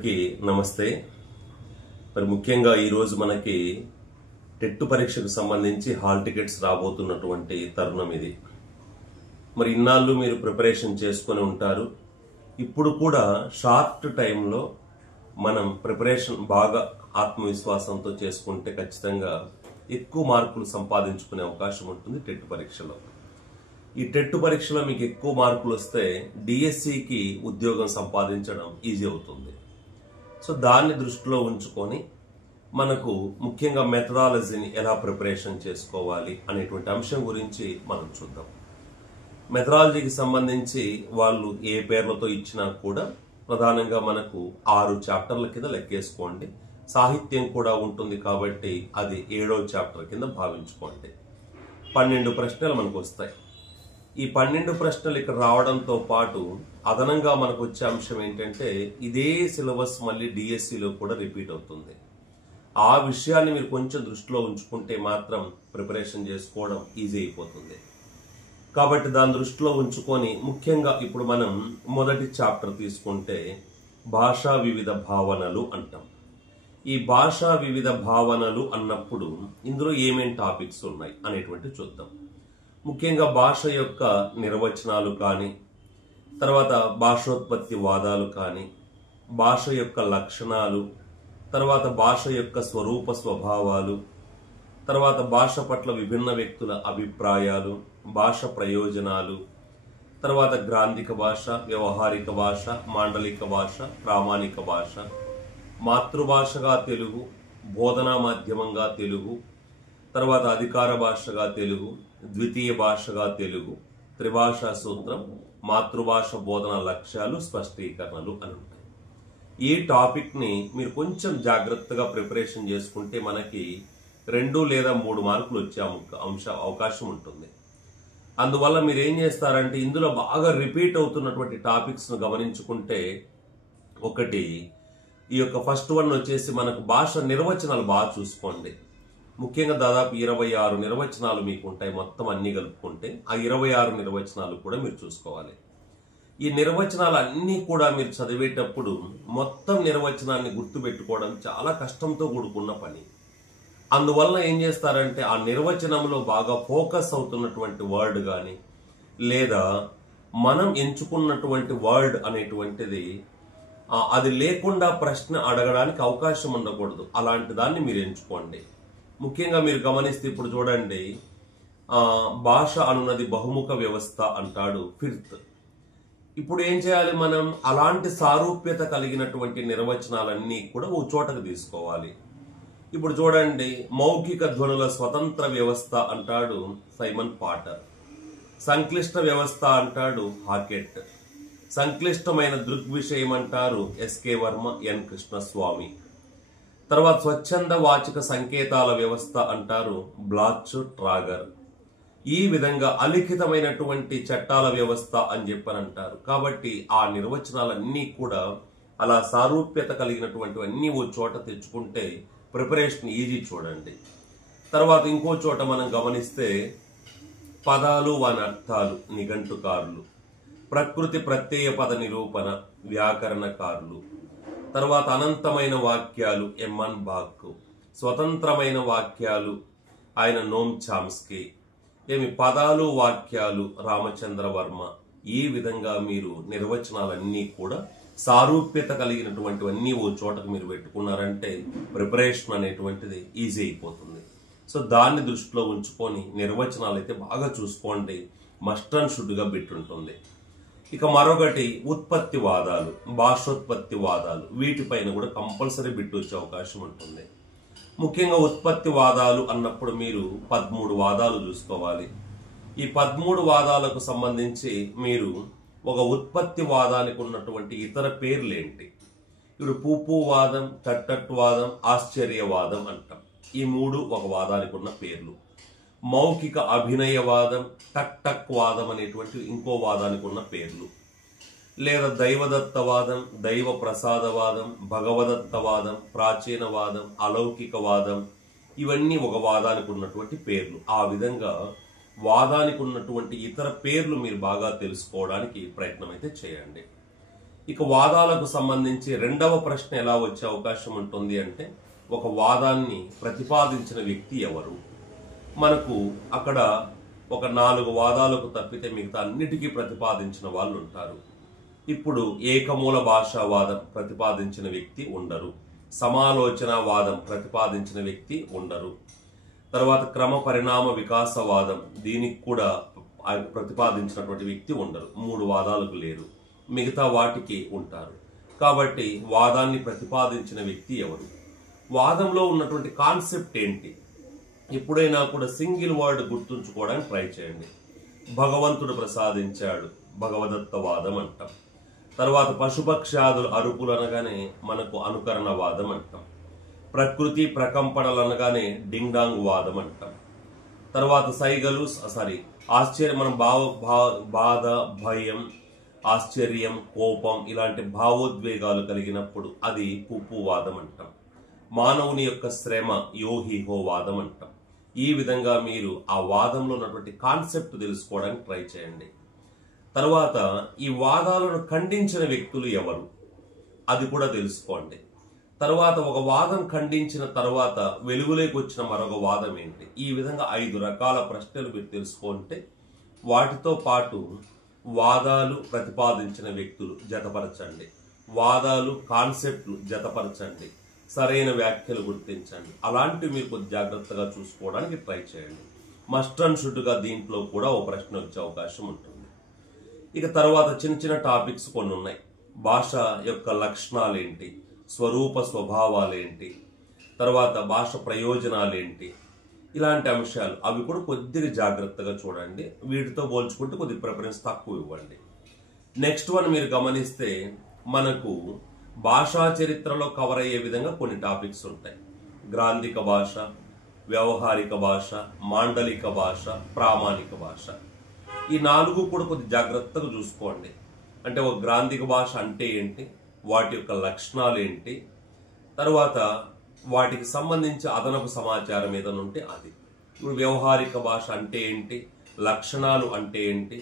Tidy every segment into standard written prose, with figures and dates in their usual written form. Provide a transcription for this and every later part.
అందరికీ నమస్తే। మరి ముఖ్యంగా ఈ రోజు మనకి టెట్ పరీక్షకు సంబంధించి హాల్ టికెట్స్ రాబోతున్నటువంటి తరుణం ఇది। మరి ఇన్నాళ్ళు మీరు ప్రిపరేషన్ చేసుకొని ఉంటారు। ఇప్పుడు కూడా షార్ట్ టైంలో మనం ప్రిపరేషన్ బాగా ఆత్మవిశ్వాసంతో చేసుకుంటే ఖచ్చితంగా ఎక్కువ మార్కులు సంపాదించుకునే అవకాశం ఉంటుంది టెట్ పరీక్షలో। ఈ టెట్ పరీక్షలో మీకు ఎక్కువ మార్కులు వస్తే డిఎస్సికి ఉద్యోగం సంపాదించడం ఈజీ అవుతుంది। సో దాన్ని దృష్టిలో ఉంచుకొని మనకు ముఖ్యంగా మెథడాలజీని ఎలా ప్రిపరేషన్ చేసుకోవాలి అనేటువంటి అంశం గురించి మనం చూద్దాం। మెథడాలజీకి సంబంధించి వాళ్ళు ఏ పేర్లతో ఇచ్చినా కూడా ప్రధానంగా మనకు 6 చాప్టర్ల కింద లెక్కేసుకోండి। సాహిత్యం కూడా ఉంటుంది కాబట్టి అది 7వ చాప్టర్ కింద భావించుకోండి। 12 ప్రశ్నలు మనకు వస్తాయి। ఈ 12 ప్రశ్నలు ఇక్కడ రావడంతో పాటు అదనంగా మనకు వచ్చే అంశం ఏంటంటే ఇదే సిలబస్ మళ్ళీ డిఎస్సిలో కూడా రిపీట్ అవుతుంది। ఆ విషయాన్ని మీరు కొంచెం దృష్టిలో ఉంచుకుంటే మాత్రం ప్రిపరేషన్ చేసుకోవడం ఈజీ అయిపోతుంది। కాబట్టి దాని దృష్టిలో ఉంచుకొని ముఖ్యంగా ఇప్పుడు మనం మొదటి చాప్టర్ తీసుకుంటే భాషా వివిధ భావనలు అంటాం। ఈ భాషా వివిధ భావనలు అన్నప్పుడు ఇందులో ఏమేం టాపిక్స్ ఉన్నాయి అనేటువంటి చూద్దాం। ముఖ్యంగా భాష యొక్క నిర్వచనాలు కానీ, తర్వాత భాషోత్పత్తి వాదాలు కానీ, భాష యొక్క లక్షణాలు, తర్వాత భాష యొక్క స్వరూప స్వభావాలు, తర్వాత భాష పట్ల విభిన్న వ్యక్తుల అభిప్రాయాలు, భాష ప్రయోజనాలు, తర్వాత గ్రాంధిక భాష, వ్యవహారిక భాష, మాండలిక భాష, ప్రామాణిక భాష, మాతృభాషగా తెలుగు, బోధనా మాధ్యమంగా తెలుగు, తర్వాత అధికార భాషగా తెలుగు, ద్వితీయ భాషగా తెలుగు, త్రిభాషా సూత్రం, మాతృభాష బోధన లక్ష్యాలు, స్పష్టీకరణలు అని ఉంటాయి। ఈ టాపిక్ ని మీరు కొంచెం జాగ్రత్తగా ప్రిపరేషన్ చేసుకుంటే మనకి 2 లేదా 3 మార్కులు వచ్చే అవకాశం ఉంటుంది। అందువల్ల మీరు ఏం చేస్తారంటే ఇందులో బాగా రిపీట్ అవుతున్నటువంటి టాపిక్స్ ను గమనించుకుంటే ఒకటి ఈ యొక్క ఫస్ట్ వన్ వచ్చేసి మనకు భాష నిర్వచనాలు బాగా చూసుకోండి। ముఖ్యంగా దాదాపు 26 నిర్వచనాలు మీకు ఉంటాయి మొత్తం అన్ని కలుపుకుంటే। ఆ 26 నిర్వచనాలు కూడా మీరు చూసుకోవాలి। ఈ నిర్వచనాలు అన్నీ కూడా మీరు చదివేటప్పుడు మొత్తం నిర్వచనాన్ని గుర్తుపెట్టుకోవడం చాలా కష్టంతో కూడుకున్న పని। అందువల్ల ఏం చేస్తారంటే ఆ నిర్వచనంలో బాగా ఫోకస్ అవుతున్నటువంటి వర్డ్ కానీ లేదా మనం ఎంచుకున్నటువంటి వర్డ్ అనేటువంటిది అది లేకుండా ప్రశ్న అడగడానికి అవకాశం ఉండకూడదు। అలాంటి దాన్ని మీరు ఎంచుకోండి। ముఖ్యంగా మీరు గమనిస్తే ఇప్పుడు చూడండి భాష అనున్నది బహుముఖ వ్యవస్థ అంటాడు ఫిర్త్। ఇప్పుడు ఏం చేయాలి మనం అలాంటి సారూప్యత కలిగినటువంటి నిర్వచనాలన్నీ కూడా ఓ చోటకు తీసుకోవాలి। ఇప్పుడు చూడండి మౌఖిక ధ్వనుల స్వతంత్ర వ్యవస్థ అంటాడు సైమన్ పాటర్, సంక్లిష్ట వ్యవస్థ అంటాడు హాకెట్, సంక్లిష్టమైన దృగ్విషయం అంటారు ఎస్కే వర్మ, ఎన్ కృష్ణస్వామి, తర్వాత స్వచ్ఛంద వాచక సంకేతాల వ్యవస్థ అంటారు బ్లాచ్ ట్రాగర్, ఈ విధంగా అలిఖితమైనటువంటి చట్టాల వ్యవస్థ అని చెప్పనంటారు। కాబట్టి ఆ నిర్వచనాలన్నీ కూడా అలా సారూప్యత కలిగినటువంటివన్నీ ఓ చోట తెచ్చుకుంటే ప్రిపరేషన్ ఈజీ చూడండి। తర్వాత ఇంకో చోట మనం గమనిస్తే పదాలు వాని అర్థాలు నిఘంటుకారులు, ప్రకృతి ప్రత్యయ పద నిరూపణ వ్యాకరణకారులు, తర్వాత అనంతమైన వాక్యాలు ఎమ్మన్ బాక్, స్వతంత్రమైన వాక్యాలు ఆయన నోమ్ చామ్స్కీ, పదాలు వాక్యాలు రామచంద్ర వర్మ। ఈ విధంగా మీరు నిర్వచనాలన్నీ కూడా సారూప్యత కలిగినటువంటివన్నీ ఓ చోటకు మీరు పెట్టుకున్నారంటే ప్రిపరేషన్ అనేటువంటిది ఈజీ అయిపోతుంది। సో దాన్ని దృష్టిలో ఉంచుకొని నిర్వచనాలు అయితే బాగా చూసుకోండి, మస్ట్ అండ్ షుడ్ గా పెట్టుంటుంది। ఇక మరొకటి ఉత్పత్తి వాదాలు, భాషోత్పత్తి వాదాలు, వీటిపైన కూడా కంపల్సరీ బిట్ వచ్చే అవకాశం ఉంటుంది। ముఖ్యంగా ఉత్పత్తి వాదాలు అన్నప్పుడు మీరు 13 వాదాలు చూసుకోవాలి। ఈ 13 వాదాలకు సంబంధించి మీరు ఒక ఉత్పత్తి వాదానికి ఉన్నటువంటి ఇతర పేర్లు ఏంటి? ఇప్పుడు పూపు వాదం, టట్టట్ వాదం, ఆశ్చర్యవాదం అంటాం। ఈ 3 ఒక వాదానికి ఉన్న పేర్లు। మౌఖిక అభినయవాదం, టక్ టక్ వాదం అనేటువంటి ఇంకో వాదానికి ఉన్న పేర్లు, లేదా దైవదత్తవాదం, దైవ ప్రసాదవాదం, భగవదత్తవాదం, ప్రాచీనవాదం, అలౌకికవాదం, ఇవన్నీ ఒక వాదానికి ఉన్నటువంటి పేర్లు। ఆ విధంగా వాదానికి ఉన్నటువంటి ఇతర పేర్లు మీరు బాగా తెలుసుకోవడానికి ప్రయత్నం అయితే చేయండి। ఇక వాదాలకు సంబంధించి రెండవ ప్రశ్న ఎలా వచ్చే అవకాశం ఉంటుంది అంటే, ఒక వాదాన్ని ప్రతిపాదించిన వ్యక్తి ఎవరు? మనకు అక్కడ ఒక 4 వాదాలకు తప్పితే మిగతా అన్నిటికీ ప్రతిపాదించిన వాళ్ళు ఉంటారు. ఇప్పుడు ఏకమూల భాషావాదం ప్రతిపాదించిన వ్యక్తి ఉండరు. సమాలోచనావాదం ప్రతిపాదించిన వ్యక్తి ఉండరు. తర్వాత క్రమ పరిణామ వికాసవాదం, దీనికి కూడా ప్రతిపాదించినటువంటి వ్యక్తి ఉండరు. 3 వాదాలకు లేరు, మిగతా వాటికి ఉంటారు. కాబట్టి వాదాన్ని ప్రతిపాదించిన వ్యక్తి ఎవరు? వాదంలో ఉన్నటువంటి కాన్సెప్ట్ ఏంటి? ఎప్పుడైనా కూడా సింగిల్ వర్డ్ గుర్తుంచుకోవడానికి ట్రై చేయండి. భగవంతుడు ప్రసాదించాడు, భగవదత్తవాదం అంటాం. తర్వాత పశుపక్ష్యాదులు అరుపులు అనగానే మనకు అనుకరణవాదం అంటాం. ప్రకృతి ప్రకంపనలు అనగానే డింగ్ డాంగ్ వాదం అంటాం. తర్వాత సైగలు ఆశ్చర్యం, మనం బాధ, భయం, ఆశ్చర్యం, కోపం ఇలాంటి భావోద్వేగాలు కలిగినప్పుడు అది పుప్పువాదం అంటాం. మానవుని యొక్క శ్రమ యోహిహో వాదం అంటాం. ఈ విధంగా మీరు ఆ వాదంలో ఉన్నటువంటి కాన్సెప్ట్ తెలుసుకోవడానికి ట్రై చేయండి. తర్వాత ఈ వాదాలను ఖండించిన వ్యక్తులు ఎవరు, అది కూడా తెలుసుకోండి. తర్వాత ఒక వాదం ఖండించిన తర్వాత వెలుగులోకి వచ్చిన మరొక వాదం ఏంటి? ఈ విధంగా 5 రకాల ప్రశ్నలు మీరు తెలుసుకుంటే వాటితో పాటు వాదాలు ప్రతిపాదించిన వ్యక్తులు జతపరచండి, వాదాలు కాన్సెప్ట్లు జతపరచండి, సరైన వ్యాఖ్యలు గుర్తించండి. అలాంటివి మీరు కొద్ది జాగ్రత్తగా చూసుకోవడానికి ట్రై చేయండి. మస్ట్ అండ్ షుడ్గా దీంట్లో కూడా ఒక ప్రశ్న వచ్చే అవకాశం ఉంటుంది. ఇక తర్వాత చిన్న చిన్న టాపిక్స్ కొన్ని ఉన్నాయి. భాష యొక్క లక్షణాలు ఏంటి, స్వరూప స్వభావాలు ఏంటి, తర్వాత భాష ప్రయోజనాలు ఏంటి, ఇలాంటి అంశాలు అవి కూడా కొద్దిగా జాగ్రత్తగా చూడండి. వీటితో పోల్చుకుంటే కొద్దిగా ప్రిఫరెన్స్ తక్కువ ఇవ్వండి. నెక్స్ట్ వన్ మీరు గమనిస్తే మనకు భాషా చరిత్రలో కవర్ అయ్యే విధంగా కొన్ని టాపిక్స్ ఉంటాయి. గ్రాంధిక భాష, వ్యవహారిక భాష, మాండలిక భాష, ప్రామాణిక భాష. ఈ 4 కూడా కొద్ది జాగ్రత్తగా చూసుకోండి. అంటే ఒక గ్రాంధిక భాష అంటే ఏంటి, వాటి యొక్క లక్షణాలు ఏంటి, తర్వాత వాటికి సంబంధించి అదనపు సమాచారం ఏదైనా ఉంటే అది. ఇప్పుడు వ్యవహారిక భాష అంటే ఏంటి, లక్షణాలు అంటే ఏంటి,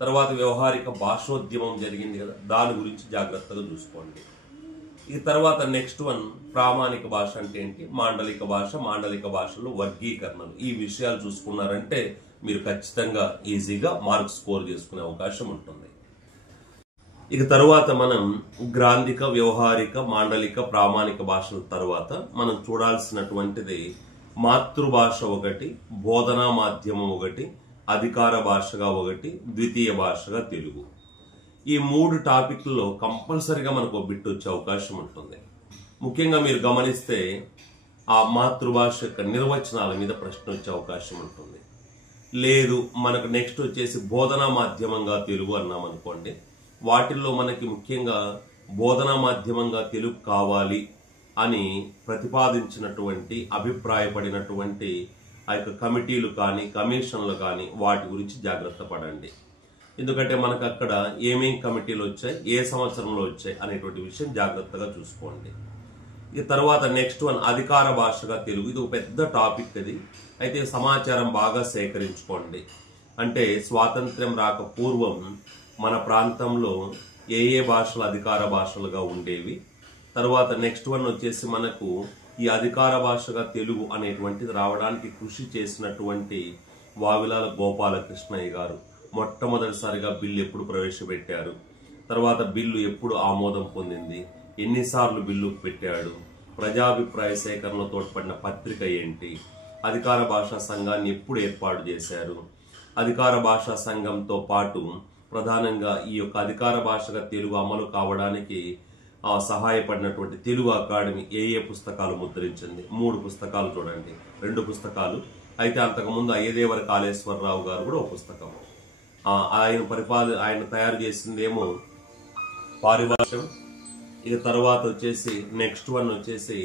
తర్వాత వ్యవహారిక భాషోద్యమం జరిగింది కదా, దాని గురించి జాగ్రత్తగా చూసుకోండి. ఈ తర్వాత నెక్స్ట్ వన్ ప్రామాణిక భాష అంటే ఏంటి, మాండలిక భాష, మాండలిక భాషలో వర్గీకరణలు. ఈ విషయాలు చూసుకున్నారంటే మీరు ఖచ్చితంగా ఈజీగా మార్క్స్ స్కోర్ చేసుకునే అవకాశం ఉంటుంది. ఇక తర్వాత మనం గ్రాంధిక, వ్యవహారిక, మాండలిక, ప్రామాణిక భాషల తర్వాత మనం చూడాల్సినటువంటిది మాతృభాష ఒకటి, బోధనా మాధ్యమం ఒకటి, అధికార భాషగా ఒకటి, ద్వితీయ భాషగా తెలుగు. ఈ 3 టాపిక్లలో కంపల్సరిగా మనకు ఒక బిట్ వచ్చే అవకాశం ఉంటుంది. ముఖ్యంగా మీరు గమనిస్తే ఆ మాతృభాష యొక్క నిర్వచనాల మీద ప్రశ్న వచ్చే అవకాశం ఉంటుంది. లేదు మనకు నెక్స్ట్ వచ్చేసి బోధనా మాధ్యమంగా తెలుగు అన్నాం అనుకోండి, వాటిల్లో మనకి ముఖ్యంగా బోధనా మాధ్యమంగా తెలుగు కావాలి అని ప్రతిపాదించినటువంటి, అభిప్రాయపడినటువంటి ఆ యొక్క కమిటీలు కానీ కమిషన్లు కానీ వాటి గురించి జాగ్రత్త పడండి. ఎందుకంటే మనకు అక్కడ ఏమేం కమిటీలు వచ్చాయి, ఏ సంవత్సరంలో వచ్చాయి అనేటువంటి విషయం జాగ్రత్తగా చూసుకోండి. ఈ తర్వాత నెక్స్ట్ వన్ అధికార భాషగా తెలుగు. ఇది ఒక పెద్ద టాపిక్. అది అయితే సమాచారం బాగా సేకరించుకోండి. అంటే స్వాతంత్ర్యం రాక పూర్వం మన ప్రాంతంలో ఏ భాషలు అధికార భాషలుగా ఉండేవి, తర్వాత నెక్స్ట్ వన్ వచ్చేసి మనకు ఈ అధికార భాషగా తెలుగు అనేటువంటిది రావడానికి కృషి చేసినటువంటి వావిలాల గోపాలకృష్ణయ్య గారు మొట్టమొదటిసారిగా బిల్లు ఎప్పుడు ప్రవేశపెట్టారు, తర్వాత బిల్లు ఎప్పుడు ఆమోదం పొందింది, ఎన్నిసార్లు బిల్లు పెట్టాడు, ప్రజాభిప్రాయ సేకరణలో తోడ్పడిన పత్రిక ఏంటి, అధికార భాషా సంఘాన్ని ఎప్పుడు ఏర్పాటు చేశారు, అధికార భాషా సంఘంతో పాటు ప్రధానంగా ఈ యొక్క అధికార భాషగా తెలుగు అమలు కావడానికి సహాయపడినటువంటి తెలుగు అకాడమీ ఏ పుస్తకాలు ముద్రించింది. 3 పుస్తకాలు చూడండి, 2 పుస్తకాలు. అయితే అంతకుముందు అయ్యదేవర కాళేశ్వరరావు గారు కూడా ఒక పుస్తకం. ఆయన తయారు చేసిందేమో పారిభాషం. ఇక తర్వాత వచ్చేసి నెక్స్ట్ వన్ వచ్చేసి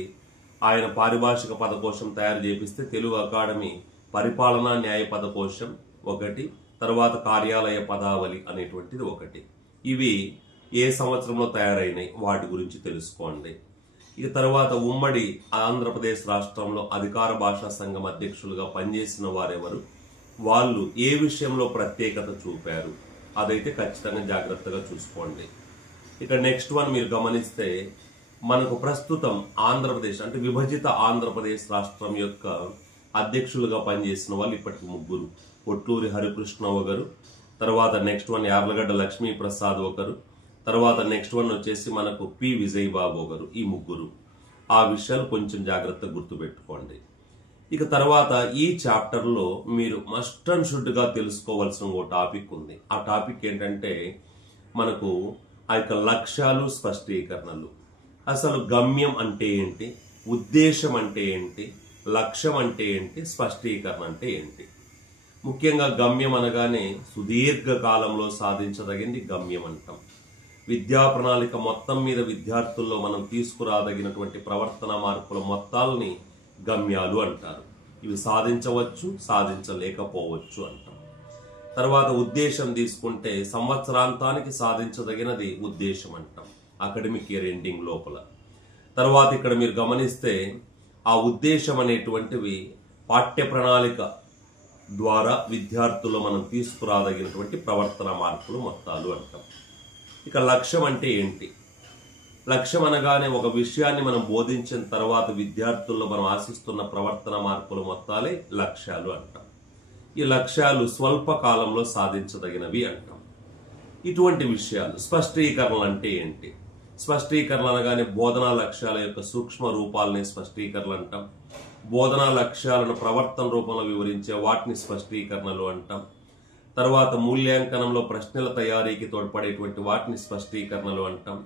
ఆయన పారిభాషిక పదకోశం తయారు చేపిస్తే తెలుగు అకాడమీ పరిపాలనా న్యాయ పదకోశం ఒకటి, తర్వాత కార్యాలయ పదావళి అనేటువంటిది ఒకటి. ఇవి ఏ సంవత్సరంలో తయారైనాయి వాటి గురించి తెలుసుకోండి. ఇక తర్వాత ఉమ్మడి ఆంధ్రప్రదేశ్ రాష్ట్రంలో అధికార భాషా సంఘం అధ్యక్షులుగా పనిచేసిన వారెవరు, వాళ్ళు ఏ విషయంలో ప్రత్యేకత చూపారు, అదైతే ఖచ్చితంగా జాగ్రత్తగా చూసుకోండి. ఇక నెక్స్ట్ వన్ మీరు గమనిస్తే మనకు ప్రస్తుతం ఆంధ్రప్రదేశ్ అంటే విభజిత ఆంధ్రప్రదేశ్ రాష్ట్రం యొక్క అధ్యక్షులుగా పనిచేసిన వాళ్ళు ఇప్పటికి ముగ్గురు. పొట్లూరి హరికృష్ణ ఒకరు, తర్వాత నెక్స్ట్ వన్ యార్లగడ్డ లక్ష్మీప్రసాద్ ఒకరు, తర్వాత నెక్స్ట్ వన్ వచ్చేసి మనకు పి విజయబాబు ఒకరు. ఈ ముగ్గురు. ఆ విషయాలు కొంచెం జాగ్రత్తగా గుర్తుపెట్టుకోండి. ఇక తర్వాత ఈ చాప్టర్ లో మీరు మస్ట్ అండ్ షుడ్ గా తెలుసుకోవాల్సిన ఒక టాపిక్ ఉంది. ఆ టాపిక్ ఏంటంటే మనకు ఆ యొక్క లక్ష్యాలు, స్పష్టీకరణలు. అసలు గమ్యం అంటే ఏంటి, ఉద్దేశం అంటే ఏంటి, లక్ష్యం అంటే ఏంటి, స్పష్టీకరణ అంటే ఏంటి. ముఖ్యంగా గమ్యం అనగానే సుదీర్ఘ కాలంలో సాధించదగింది గమ్యం అంటాం. విద్యా ప్రణాళిక మొత్తం మీద విద్యార్థుల్లో మనం తీసుకురాదగినటువంటి ప్రవర్తన మార్పుల మొత్తాలని గమ్యాలు అంటారు. ఇవి సాధించవచ్చు, సాధించలేకపోవచ్చు అంటాం. తర్వాత ఉద్దేశం తీసుకుంటే సంవత్సరాంతానికి సాధించదగినది ఉద్దేశం అంటాం, అకాడమిక్ ఇయర్ ఎండింగ్ లోపల. తర్వాత ఇక్కడ మీరు గమనిస్తే ఆ ఉద్దేశం అనేటువంటివి పాఠ్య ప్రణాళిక ద్వారా విద్యార్థుల్లో మనం తీసుకురాదగినటువంటి ప్రవర్తన మార్పులు మొత్తాలు అంటాం. ఇక లక్ష్యం అంటే ఏంటి? లక్ష్యం అనగానే ఒక విషయాన్ని మనం బోధించిన తర్వాత విద్యార్థుల్లో మనం ఆశిస్తున్న ప్రవర్తన మార్పులు మొత్తాలే లక్ష్యాలు అంటాం. ఈ లక్ష్యాలు స్వల్ప కాలంలో సాధించదగినవి అంటాం. ఇటువంటి విషయాలు. స్పష్టీకరణలు అంటే ఏంటి? స్పష్టీకరణ అనగానే బోధనా లక్ష్యాల యొక్క సూక్ష్మ రూపాలని స్పష్టీకరణలు అంటాం. బోధనా లక్ష్యాలను ప్రవర్తన రూపంలో వివరించే వాటిని స్పష్టీకరణలు అంటాం. తర్వాత మూల్యాంకనంలో ప్రశ్నల తయారీకి తోడ్పడేటువంటి వాటిని స్పష్టీకరణలు అంటాం.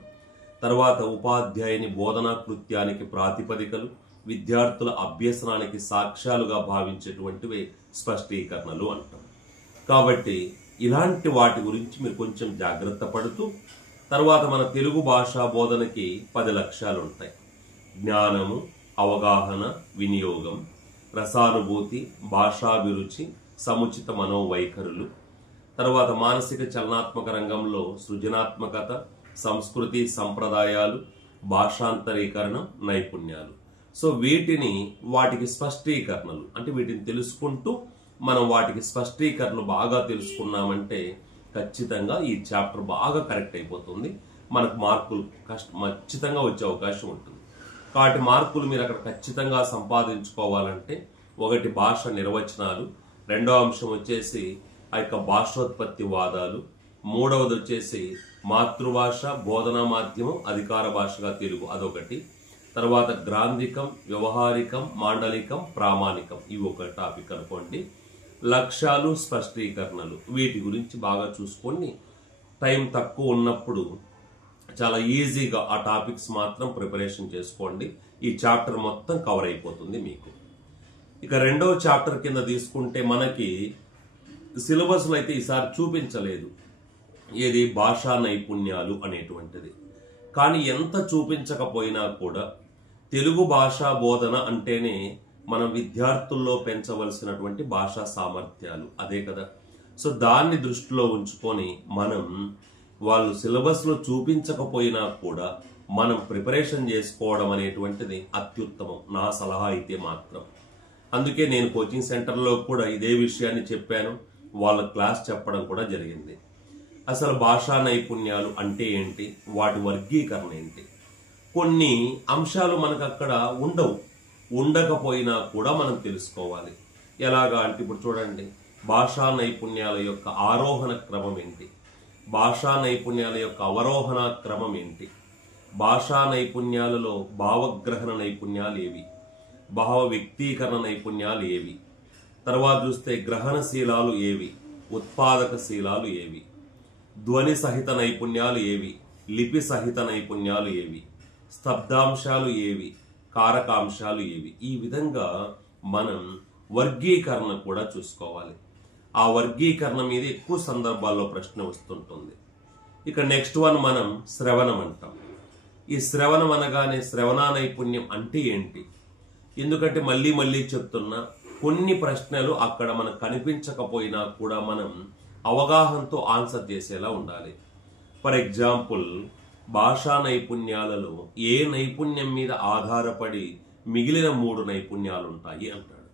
తర్వాత ఉపాధ్యాయుని బోధనా కృత్యానికి ప్రాతిపదికలు, విద్యార్థుల అభ్యసనానికి సాక్ష్యాలుగా భావించేటువంటివి స్పష్టీకరణలు అంటాం. కాబట్టి ఇలాంటి వాటి గురించి మీరు కొంచెం జాగ్రత్త పడుతూ, తర్వాత మన తెలుగు భాషా బోధనకి 10 లక్ష్యాలు ఉంటాయి. జ్ఞానము, అవగాహన, వినియోగం, రసానుభూతి, భాషాభిరుచి, సముచిత మనోవైఖరులు. తర్వాత మానసిక చలనాత్మక రంగంలో సృజనాత్మకత, సంస్కృతి సంప్రదాయాలు, భాషాంతరీకరణం, నైపుణ్యాలు. సో వీటిని వాటికి స్పష్టీకరణలు అంటే వీటిని తెలుసుకుంటూ మనం వాటికి స్పష్టీకరణలు బాగా తెలుసుకున్నామంటే ఖచ్చితంగా ఈ చాప్టర్ బాగా కరెక్ట్ అయిపోతుంది. మనకు మార్కులు ఖచ్చితంగా వచ్చే అవకాశం ఉంటుంది. కాబట్టి మార్కులు మీరు అక్కడ ఖచ్చితంగా సంపాదించుకోవాలంటే ఒకటి భాష నిర్వచనాలు, రెండో అంశం వచ్చేసి ఆ యొక్క భాషోత్పత్తి వాదాలు, మూడవది వచ్చేసి మాతృభాష, బోధనా మాధ్యమం, అధికార భాషగా తెలుగు అదొకటి. తర్వాత గ్రాంధికం, వ్యవహారికం, మాండలికం, ప్రామాణికం ఇవి ఒక టాపిక్ అనుకోండి. లక్ష్యాలు, స్పష్టీకరణలు వీటి గురించి బాగా చూసుకొని టైం తక్కువ ఉన్నప్పుడు చాలా ఈజీగా ఆ టాపిక్స్ మాత్రం ప్రిపరేషన్ చేసుకోండి. ఈ చాప్టర్ మొత్తం కవర్ అయిపోతుంది మీకు. ఇక రెండవ చాప్టర్ కింద తీసుకుంటే మనకి సిలబస్లో అయితే ఈసారి చూపించలేదు ఏది భాషా నైపుణ్యాలు అనేటువంటిది. కానీ ఎంత చూపించకపోయినా కూడా తెలుగు భాషా బోధన అంటేనే మనం విద్యార్థుల్లో పెంచవలసినటువంటి భాషా సామర్థ్యాలు అదే కదా. సో దాన్ని దృష్టిలో ఉంచుకొని మనం వాళ్ళు సిలబస్లో చూపించకపోయినా కూడా మనం ప్రిపరేషన్ చేసుకోవడం అనేటువంటిది అత్యుత్తమం నా సలహా అయితే మాత్రం. అందుకే నేను కోచింగ్ సెంటర్లో కూడా ఇదే విషయాన్ని చెప్పాను, వాళ్ళ క్లాస్ చెప్పడం కూడా జరిగింది. అసలు భాషా నైపుణ్యాలు అంటే ఏంటి, వాటి వర్గీకరణ ఏంటి, కొన్ని అంశాలు మనకు అక్కడ ఉండకపోయినా కూడా మనం తెలుసుకోవాలి. ఎలాగా అంటే ఇప్పుడు చూడండి, భాషా నైపుణ్యాల యొక్క ఆరోహణ క్రమం ఏంటి, భాషా నైపుణ్యాల యొక్క అవరోహణ క్రమం ఏంటి, భాషా నైపుణ్యాలలో భావగ్రహణ నైపుణ్యాలు ఏవి, భావ వ్యక్తీకరణ నైపుణ్యాలు ఏవి, తర్వాత చూస్తే గ్రహణశీలాలు ఏవి, ఉత్పాదక శీలాలు ఏవి, ధ్వని సహిత నైపుణ్యాలు ఏవి, లిపి సహిత నైపుణ్యాలు ఏవి, స్తబ్దాంశాలు ఏవి, కారకాంశాలు ఏవి. ఈ విధంగా మనం వర్గీకరణ కూడా చూసుకోవాలి. ఆ వర్గీకరణ మీద ఎక్కువ సందర్భాల్లో ప్రశ్న వస్తుంటుంది. ఇక నెక్స్ట్ వన్ మనం శ్రవణం అంటాం. ఈ శ్రవణం అనగానే శ్రవణ నైపుణ్యం అంటే ఏంటి? ఎందుకంటే మళ్ళీ మళ్ళీ చెప్తున్నా, కొన్ని ప్రశ్నలు అక్కడ మనకు కనిపించకపోయినా కూడా మనం అవగాహనతో ఆన్సర్ చేసేలా ఉండాలి. ఫర్ ఎగ్జాంపుల్, భాషా నైపుణ్యాలలో ఏ నైపుణ్యం మీద ఆధారపడి మిగిలిన 3 నైపుణ్యాలు ఉంటాయి అంటాడు.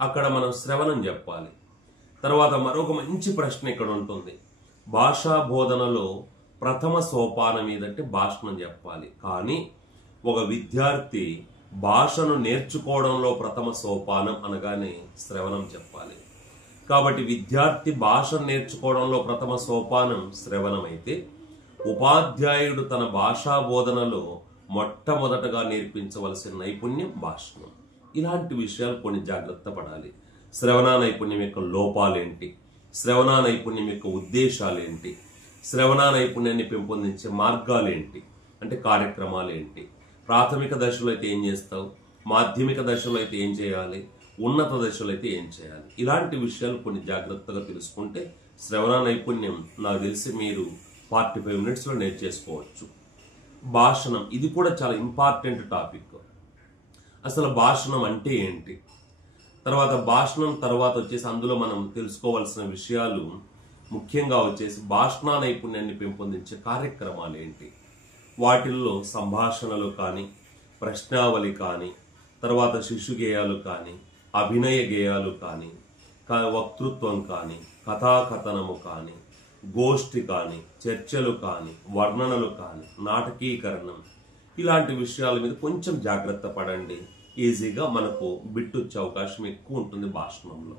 అక్కడ మనం శ్రవణం చెప్పాలి. తర్వాత మరొక మంచి ప్రశ్న ఇక్కడ ఉంటుంది, భాషా బోధనలో ప్రథమ సోపానం ఏదంటే భాషణం చెప్పాలి. కానీ ఒక విద్యార్థి భాషను నేర్చుకోవడంలో ప్రథమ సోపానం అనగానే శ్రవణం చెప్పాలి. కాబట్టి విద్యార్థి భాషను నేర్చుకోవడంలో ప్రథమ సోపానం శ్రవణం అయితే, ఉపాధ్యాయుడు తన భాషా బోధనలో మొట్టమొదటగా నేర్పించవలసిన నైపుణ్యం భాషణం. ఇలాంటి విషయాలు కొన్ని జాగ్రత్త పడాలి. శ్రవణ నైపుణ్యం యొక్క లోపాలేంటి, శ్రవణ నైపుణ్యం యొక్క ఉద్దేశాలేంటి, శ్రవణ నైపుణ్యాన్ని పెంపొందించే మార్గాలేంటి, అంటే కార్యక్రమాలేంటి, ప్రాథమిక దశలో అయితే ఏం చేస్తావు, మాధ్యమిక దశలో అయితే ఏం చేయాలి, ఉన్నత దశలో అయితే ఏం చేయాలి, ఇలాంటి విషయాలు కొన్ని జాగ్రత్తగా తెలుసుకుంటే శ్రవణ నైపుణ్యం నాకు తెలిసి మీరు 45 మినిట్స్లో నేర్చేసుకోవచ్చు. భాషణం ఇది కూడా చాలా ఇంపార్టెంట్ టాపిక్. అసలు భాషణం అంటే ఏంటి, తర్వాత భాషణం తర్వాత వచ్చేసి అందులో మనం తెలుసుకోవాల్సిన విషయాలు ముఖ్యంగా వచ్చేసి భాషణ నైపుణ్యాన్ని పెంపొందించే కార్యక్రమాలు ఏంటి, వాటిల్లో సంభాషణలు కానీ, ప్రశ్నావళి కానీ, తర్వాత శిశు గేయాలు కానీ, అభినయ గేయాలు కానీ, వక్తృత్వం కానీ, కథాకథనము కానీ, గోష్ఠి కానీ, చర్చలు కానీ, వర్ణనలు కానీ, నాటకీకరణం, ఇలాంటి విషయాల మీద కొంచెం జాగ్రత్త పడండి. ఈజీగా మనకు బిట్ వచ్చే అవకాశం ఎక్కువ ఉంటుంది భాషణంలో.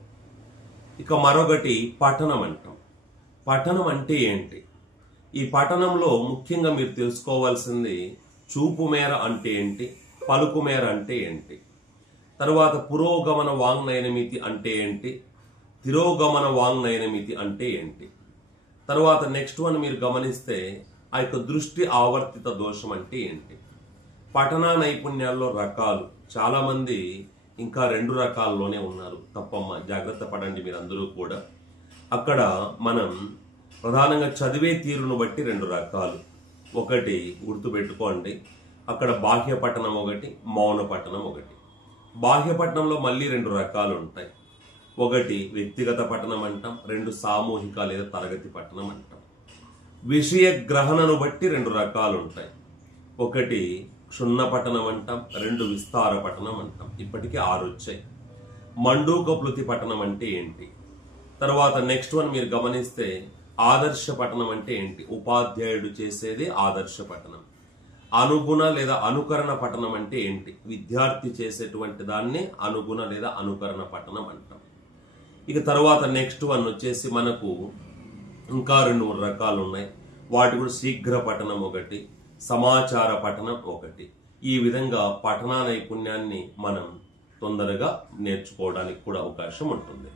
ఇక మరొకటి పఠనం అంటాం. పఠనం అంటే ఏంటి, ఈ పఠనంలో ముఖ్యంగా మీరు తెలుసుకోవాల్సింది చూపు మేర అంటే ఏంటి, పలుకు మేర అంటే ఏంటి, తర్వాత పురోగమన వాంగ్నయనమితి అంటే ఏంటి, తిరోగమన వాంగ్నయనమితి అంటే ఏంటి, తర్వాత నెక్స్ట్ వన్ మీరు గమనిస్తే ఆ యొక్క దృష్టి ఆవర్తిత దోషం అంటే ఏంటి. పఠనా నైపుణ్యాల్లో రకాలు చాలా మంది ఇంకా 2 రకాల్లోనే ఉన్నారు. తప్పమ్మ, జాగ్రత్త పడండి మీరందరూ కూడా. అక్కడ మనం ప్రధానంగా చదివే తీరును బట్టి 2 రకాలు. ఒకటి గుర్తుపెట్టుకోండి, అక్కడ బాహ్య పఠనం ఒకటి, మౌన పఠనం ఒకటి. బాహ్య పఠనంలో మళ్ళీ 2 రకాలు ఉంటాయి. ఒకటి వ్యక్తిగత పఠనం అంటాం, 2 సామూహిక లేదా తరగతి పఠనం అంటాం. విషయ గ్రహణను బట్టి 2 రకాలు ఉంటాయి. ఒకటి క్షుణ్ణ పఠనం అంటాం, 2 విస్తార పఠనం అంటాం. ఇప్పటికీ 6 వచ్చాయి. మండూకప్లుతి పఠనం అంటే ఏంటి, తర్వాత నెక్స్ట్ వన్ మీరు గమనిస్తే ఆదర్శ పఠనం అంటే ఏంటి, ఉపాధ్యాయుడు చేసేది ఆదర్శ పఠనం. అనుగుణ లేదా అనుకరణ పఠనం అంటే ఏంటి, విద్యార్థి చేసేటువంటి దాన్ని అనుగుణ లేదా అనుకరణ పఠనం అంటాం. ఇక తర్వాత నెక్స్ట్ వన్ వచ్చేసి మనకు ఇంకా 2 రకాలు ఉన్నాయి. వాటి కూడా శీఘ్ర పఠనం ఒకటి, సమాచార పఠనం ఒకటి. ఈ విధంగా పఠనా నైపుణ్యాన్ని మనం తొందరగా నేర్చుకోవడానికి కూడా అవకాశం ఉంటుంది,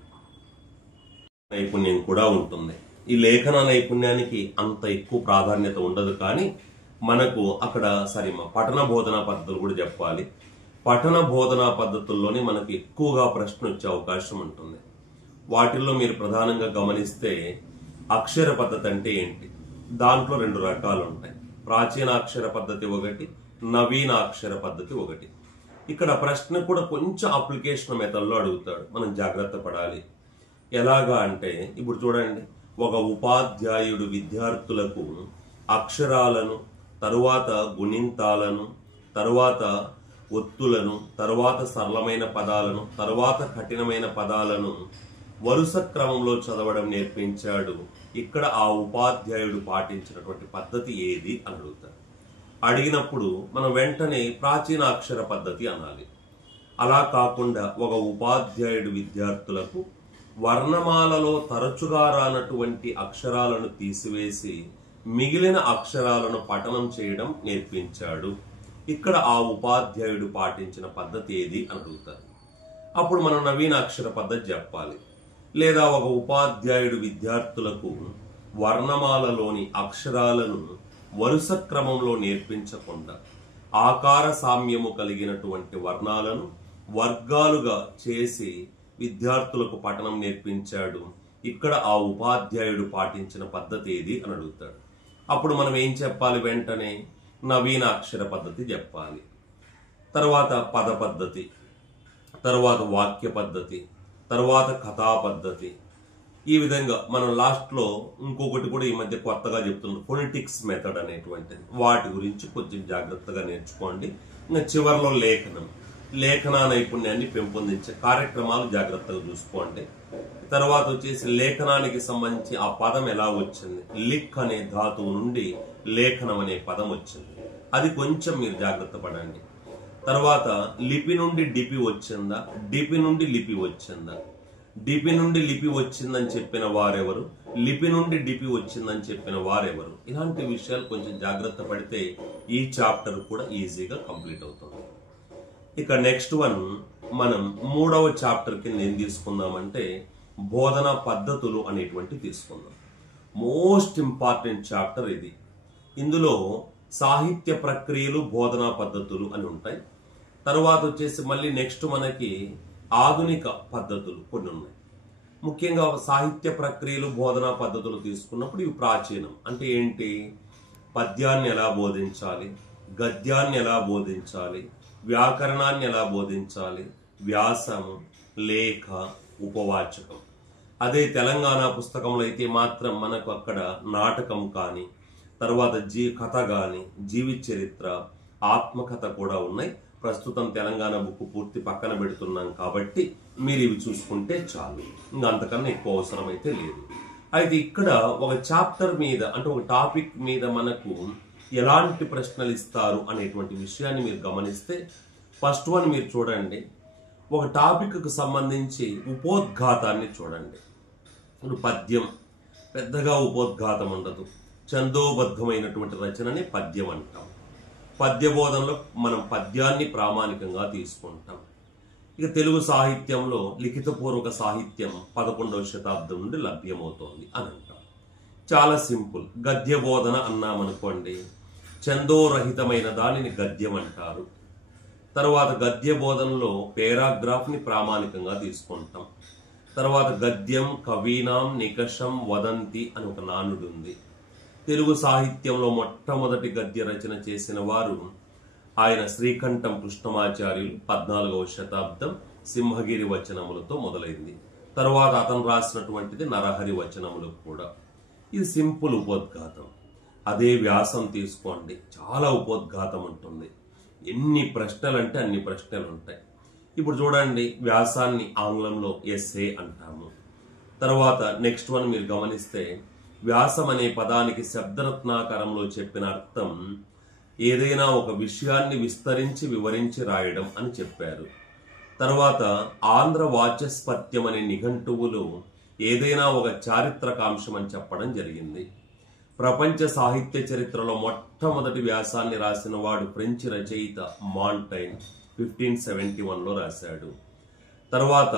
నైపుణ్యం కూడా ఉంటుంది. ఈ లేఖన నైపుణ్యానికి అంత ఎక్కువ ప్రాధాన్యత ఉండదు, కానీ మనకు అక్కడ పఠన బోధనా పద్ధతులు కూడా చెప్పాలి. పఠన బోధనా పద్ధతుల్లోనే మనకు ఎక్కువగా ప్రశ్న వచ్చే అవకాశం ఉంటుంది. వాటిల్లో మీరు ప్రధానంగా గమనిస్తే అక్షర పద్ధతి అంటే ఏంటి, దాంట్లో 2 రకాలు ఉంటాయి. ప్రాచీన అక్షర పద్ధతి ఒకటి, నవీన అక్షర పద్ధతి ఒకటి. ఇక్కడ ప్రశ్న కూడా కొంచెం అప్లికేషన్ మెథడ్లో అడుగుతాడు, మనం జాగ్రత్త పడాలి. ఎలాగా అంటే ఇప్పుడు చూడండి, ఒక ఉపాధ్యాయుడు విద్యార్థులకు అక్షరాలను, తరువాత గుణింతాలను, తరువాత ఒత్తులను, తరువాత సరళమైన పదాలను, తరువాత కఠినమైన పదాలను వరుస క్రమంలో చదవడం నేర్పించాడు. ఇక్కడ ఆ ఉపాధ్యాయుడు పాటించినటువంటి పద్ధతి ఏది అని అడుగుతాడు. అడిగినప్పుడు మనం వెంటనే ప్రాచీన అక్షర పద్ధతి అనాలి. అలా కాకుండా ఒక ఉపాధ్యాయుడు విద్యార్థులకు వర్ణమాలలో తరచుగా రానటువంటి అక్షరాలను తీసివేసి మిగిలిన అక్షరాలను పఠనం చేయడం నేర్పించాడు. ఇక్కడ ఆ ఉపాధ్యాయుడు పాటించిన పద్ధతి ఏది అని అడుగుతారు. అప్పుడు మనం నవీన అక్షర పద్ధతి చెప్పాలి. లేదా ఒక ఉపాధ్యాయుడు విద్యార్థులకు వర్ణమాలలోని అక్షరాలను వరుస క్రమంలో నేర్పించకుండా ఆకార సామ్యము కలిగినటువంటి వర్ణాలను వర్గాలుగా చేసి విద్యార్థులకు పఠనం నేర్పించాడు. ఇక్కడ ఆ ఉపాధ్యాయుడు పాటించిన పద్ధతి ఏది అని అడుగుతాడు. అప్పుడు మనం ఏం చెప్పాలి, వెంటనే నవీన అక్షర పద్ధతి చెప్పాలి. తర్వాత పద పద్ధతి, తర్వాత వాక్య పద్ధతి, తర్వాత కథా పద్ధతి. ఈ విధంగా మనం లాస్ట్లో ఇంకొకటి కూడా ఈ మధ్య కొత్తగా చెప్తున్నాం, ఫొనెటిక్స్ మెథడ్ అనేటువంటిది. వాటి గురించి కొంచెం జాగ్రత్తగా నేర్చుకోండి. ఇంకా చివరిలో లేఖనం, లేఖనా నైపుణ్యాన్ని పెంపొందించే కార్యక్రమాలు జాగ్రత్తగా చూసుకోండి. తర్వాత వచ్చేసి లేఖనానికి సంబంధించి ఆ పదం ఎలా వచ్చింది, లిక్ అనే ధాతువు నుండి లేఖనం అనే పదం వచ్చింది, అది కొంచెం మీరు జాగ్రత్త పడండి. తర్వాత లిపి నుండి డిపి వచ్చిందా, డిపి నుండి లిపి వచ్చిందా, డిపి నుండి లిపి వచ్చిందని చెప్పిన వారెవరు, లిపి నుండి డిపి వచ్చిందని చెప్పిన వారెవరు, ఇలాంటి విషయాలు కొంచెం జాగ్రత్త పడితే ఈ చాప్టర్ కూడా ఈజీగా కంప్లీట్ అవుతుంది. ఇక నెక్స్ట్ వన్ మనం 3వ చాప్టర్ కింద ఏం తీసుకుందామంటే బోధనా పద్ధతులు అనేటువంటి తీసుకుందాం. మోస్ట్ ఇంపార్టెంట్ చాప్టర్ ఇది. ఇందులో సాహిత్య ప్రక్రియలు, బోధనా పద్ధతులు అని ఉంటాయి. తర్వాత వచ్చేసి మళ్ళీ నెక్స్ట్ మనకి ఆధునిక పద్ధతులు కొన్ని ఉన్నాయి. ముఖ్యంగా సాహిత్య ప్రక్రియలు, బోధనా పద్ధతులు తీసుకున్నప్పుడు ఇవి ప్రాచీనం అంటే ఏంటి, పద్యాన్ని ఎలా బోధించాలి, గద్యాన్ని ఎలా బోధించాలి, వ్యాకరణాన్ని ఎలా బోధించాలి, వ్యాసము, లేఖ, ఉపవాచకం. అదే తెలంగాణ పుస్తకంలో అయితే మాత్రం మనకు అక్కడ నాటకం కానీ, తర్వాత కథ కానీ, జీవిత చరిత్ర, ఆత్మకథ కూడా ఉన్నాయి. ప్రస్తుతం తెలంగాణ బుక్ పూర్తి పక్కన పెడుతున్నాం కాబట్టి మీరు ఇవి చూసుకుంటే చాలు, ఇంకా అంతకన్నా ఎక్కువ అవసరం అయితే లేదు. అయితే ఇక్కడ ఒక చాప్టర్ మీద అంటే ఒక టాపిక్ మీద మనకు ఎలాంటి ప్రశ్నలు ఇస్తారు అనేటువంటి విషయాన్ని మీరు గమనిస్తే ఫస్ట్ వన్ మీరు చూడండి, ఒక టాపిక్కు సంబంధించి ఉపోద్ఘాతాన్ని చూడండి. ఇప్పుడు పద్యం పెద్దగా ఉపోద్ఘాతం ఉండదు, ఛందోబద్ధమైనటువంటి రచనని పద్యం అంటాం. పద్య బోధనలో మనం పద్యాన్ని ప్రామాణికంగా తీసుకుంటాం. ఇక తెలుగు సాహిత్యంలో లిఖితపూర్వక సాహిత్యం 11వ శతాబ్దం నుండి లభ్యమవుతోంది అని అంటాం. చాలా సింపుల్. గద్య బోధన అన్నామనుకోండి, ఛందోరహితమైన దానిని గద్యం అంటారు. తర్వాత గద్య బోధనలో పేరాగ్రాఫ్ ని ప్రామాణికంగా తీసుకుంటాం. తర్వాత గద్యం కవీనాం నికషం వదంతి అని ఒక నానుడు ఉంది. తెలుగు సాహిత్యంలో మొట్టమొదటి గద్య రచన చేసిన వారు ఆయన శ్రీకంఠం కృష్ణమాచార్యులు, 14వ శతాబ్దం, సింహగిరి వచనములతో మొదలైంది. తర్వాత అతను రాసినటువంటిది నరహరి వచనములు కూడా. ఇది సింపుల్ ఉపోద్ఘాతం. అదే వ్యాసం తీసుకోండి, చాలా ఉపోద్ఘాతం ఉంటుంది. ఎన్ని ప్రశ్నలు అంటే అన్ని ప్రశ్నలు ఉంటాయి. ఇప్పుడు చూడండి, వ్యాసాన్ని ఆంగ్లంలో ఎస్సే అంటాము. తర్వాత నెక్స్ట్ వన్ మీరు గమనిస్తే వ్యాసం అనే పదానికి శబ్దరత్నాకరంలో చెప్పిన అర్థం ఏదైనా ఒక విషయాన్ని విస్తరించి వివరించి రాయడం అని చెప్పారు. తర్వాత ఆంధ్ర వాచస్పత్యం అనే నిఘంటువులో ఏదైనా ఒక చారిత్రకాంశం అని చెప్పడం జరిగింది. ప్రపంచ సాహిత్య చరిత్రలో మొట్టమొదటి వ్యాసాన్ని రాసిన వాడు ఫ్రెంచ్ రచయిత మాంటైన్ 1571లో రాశాడు. తర్వాత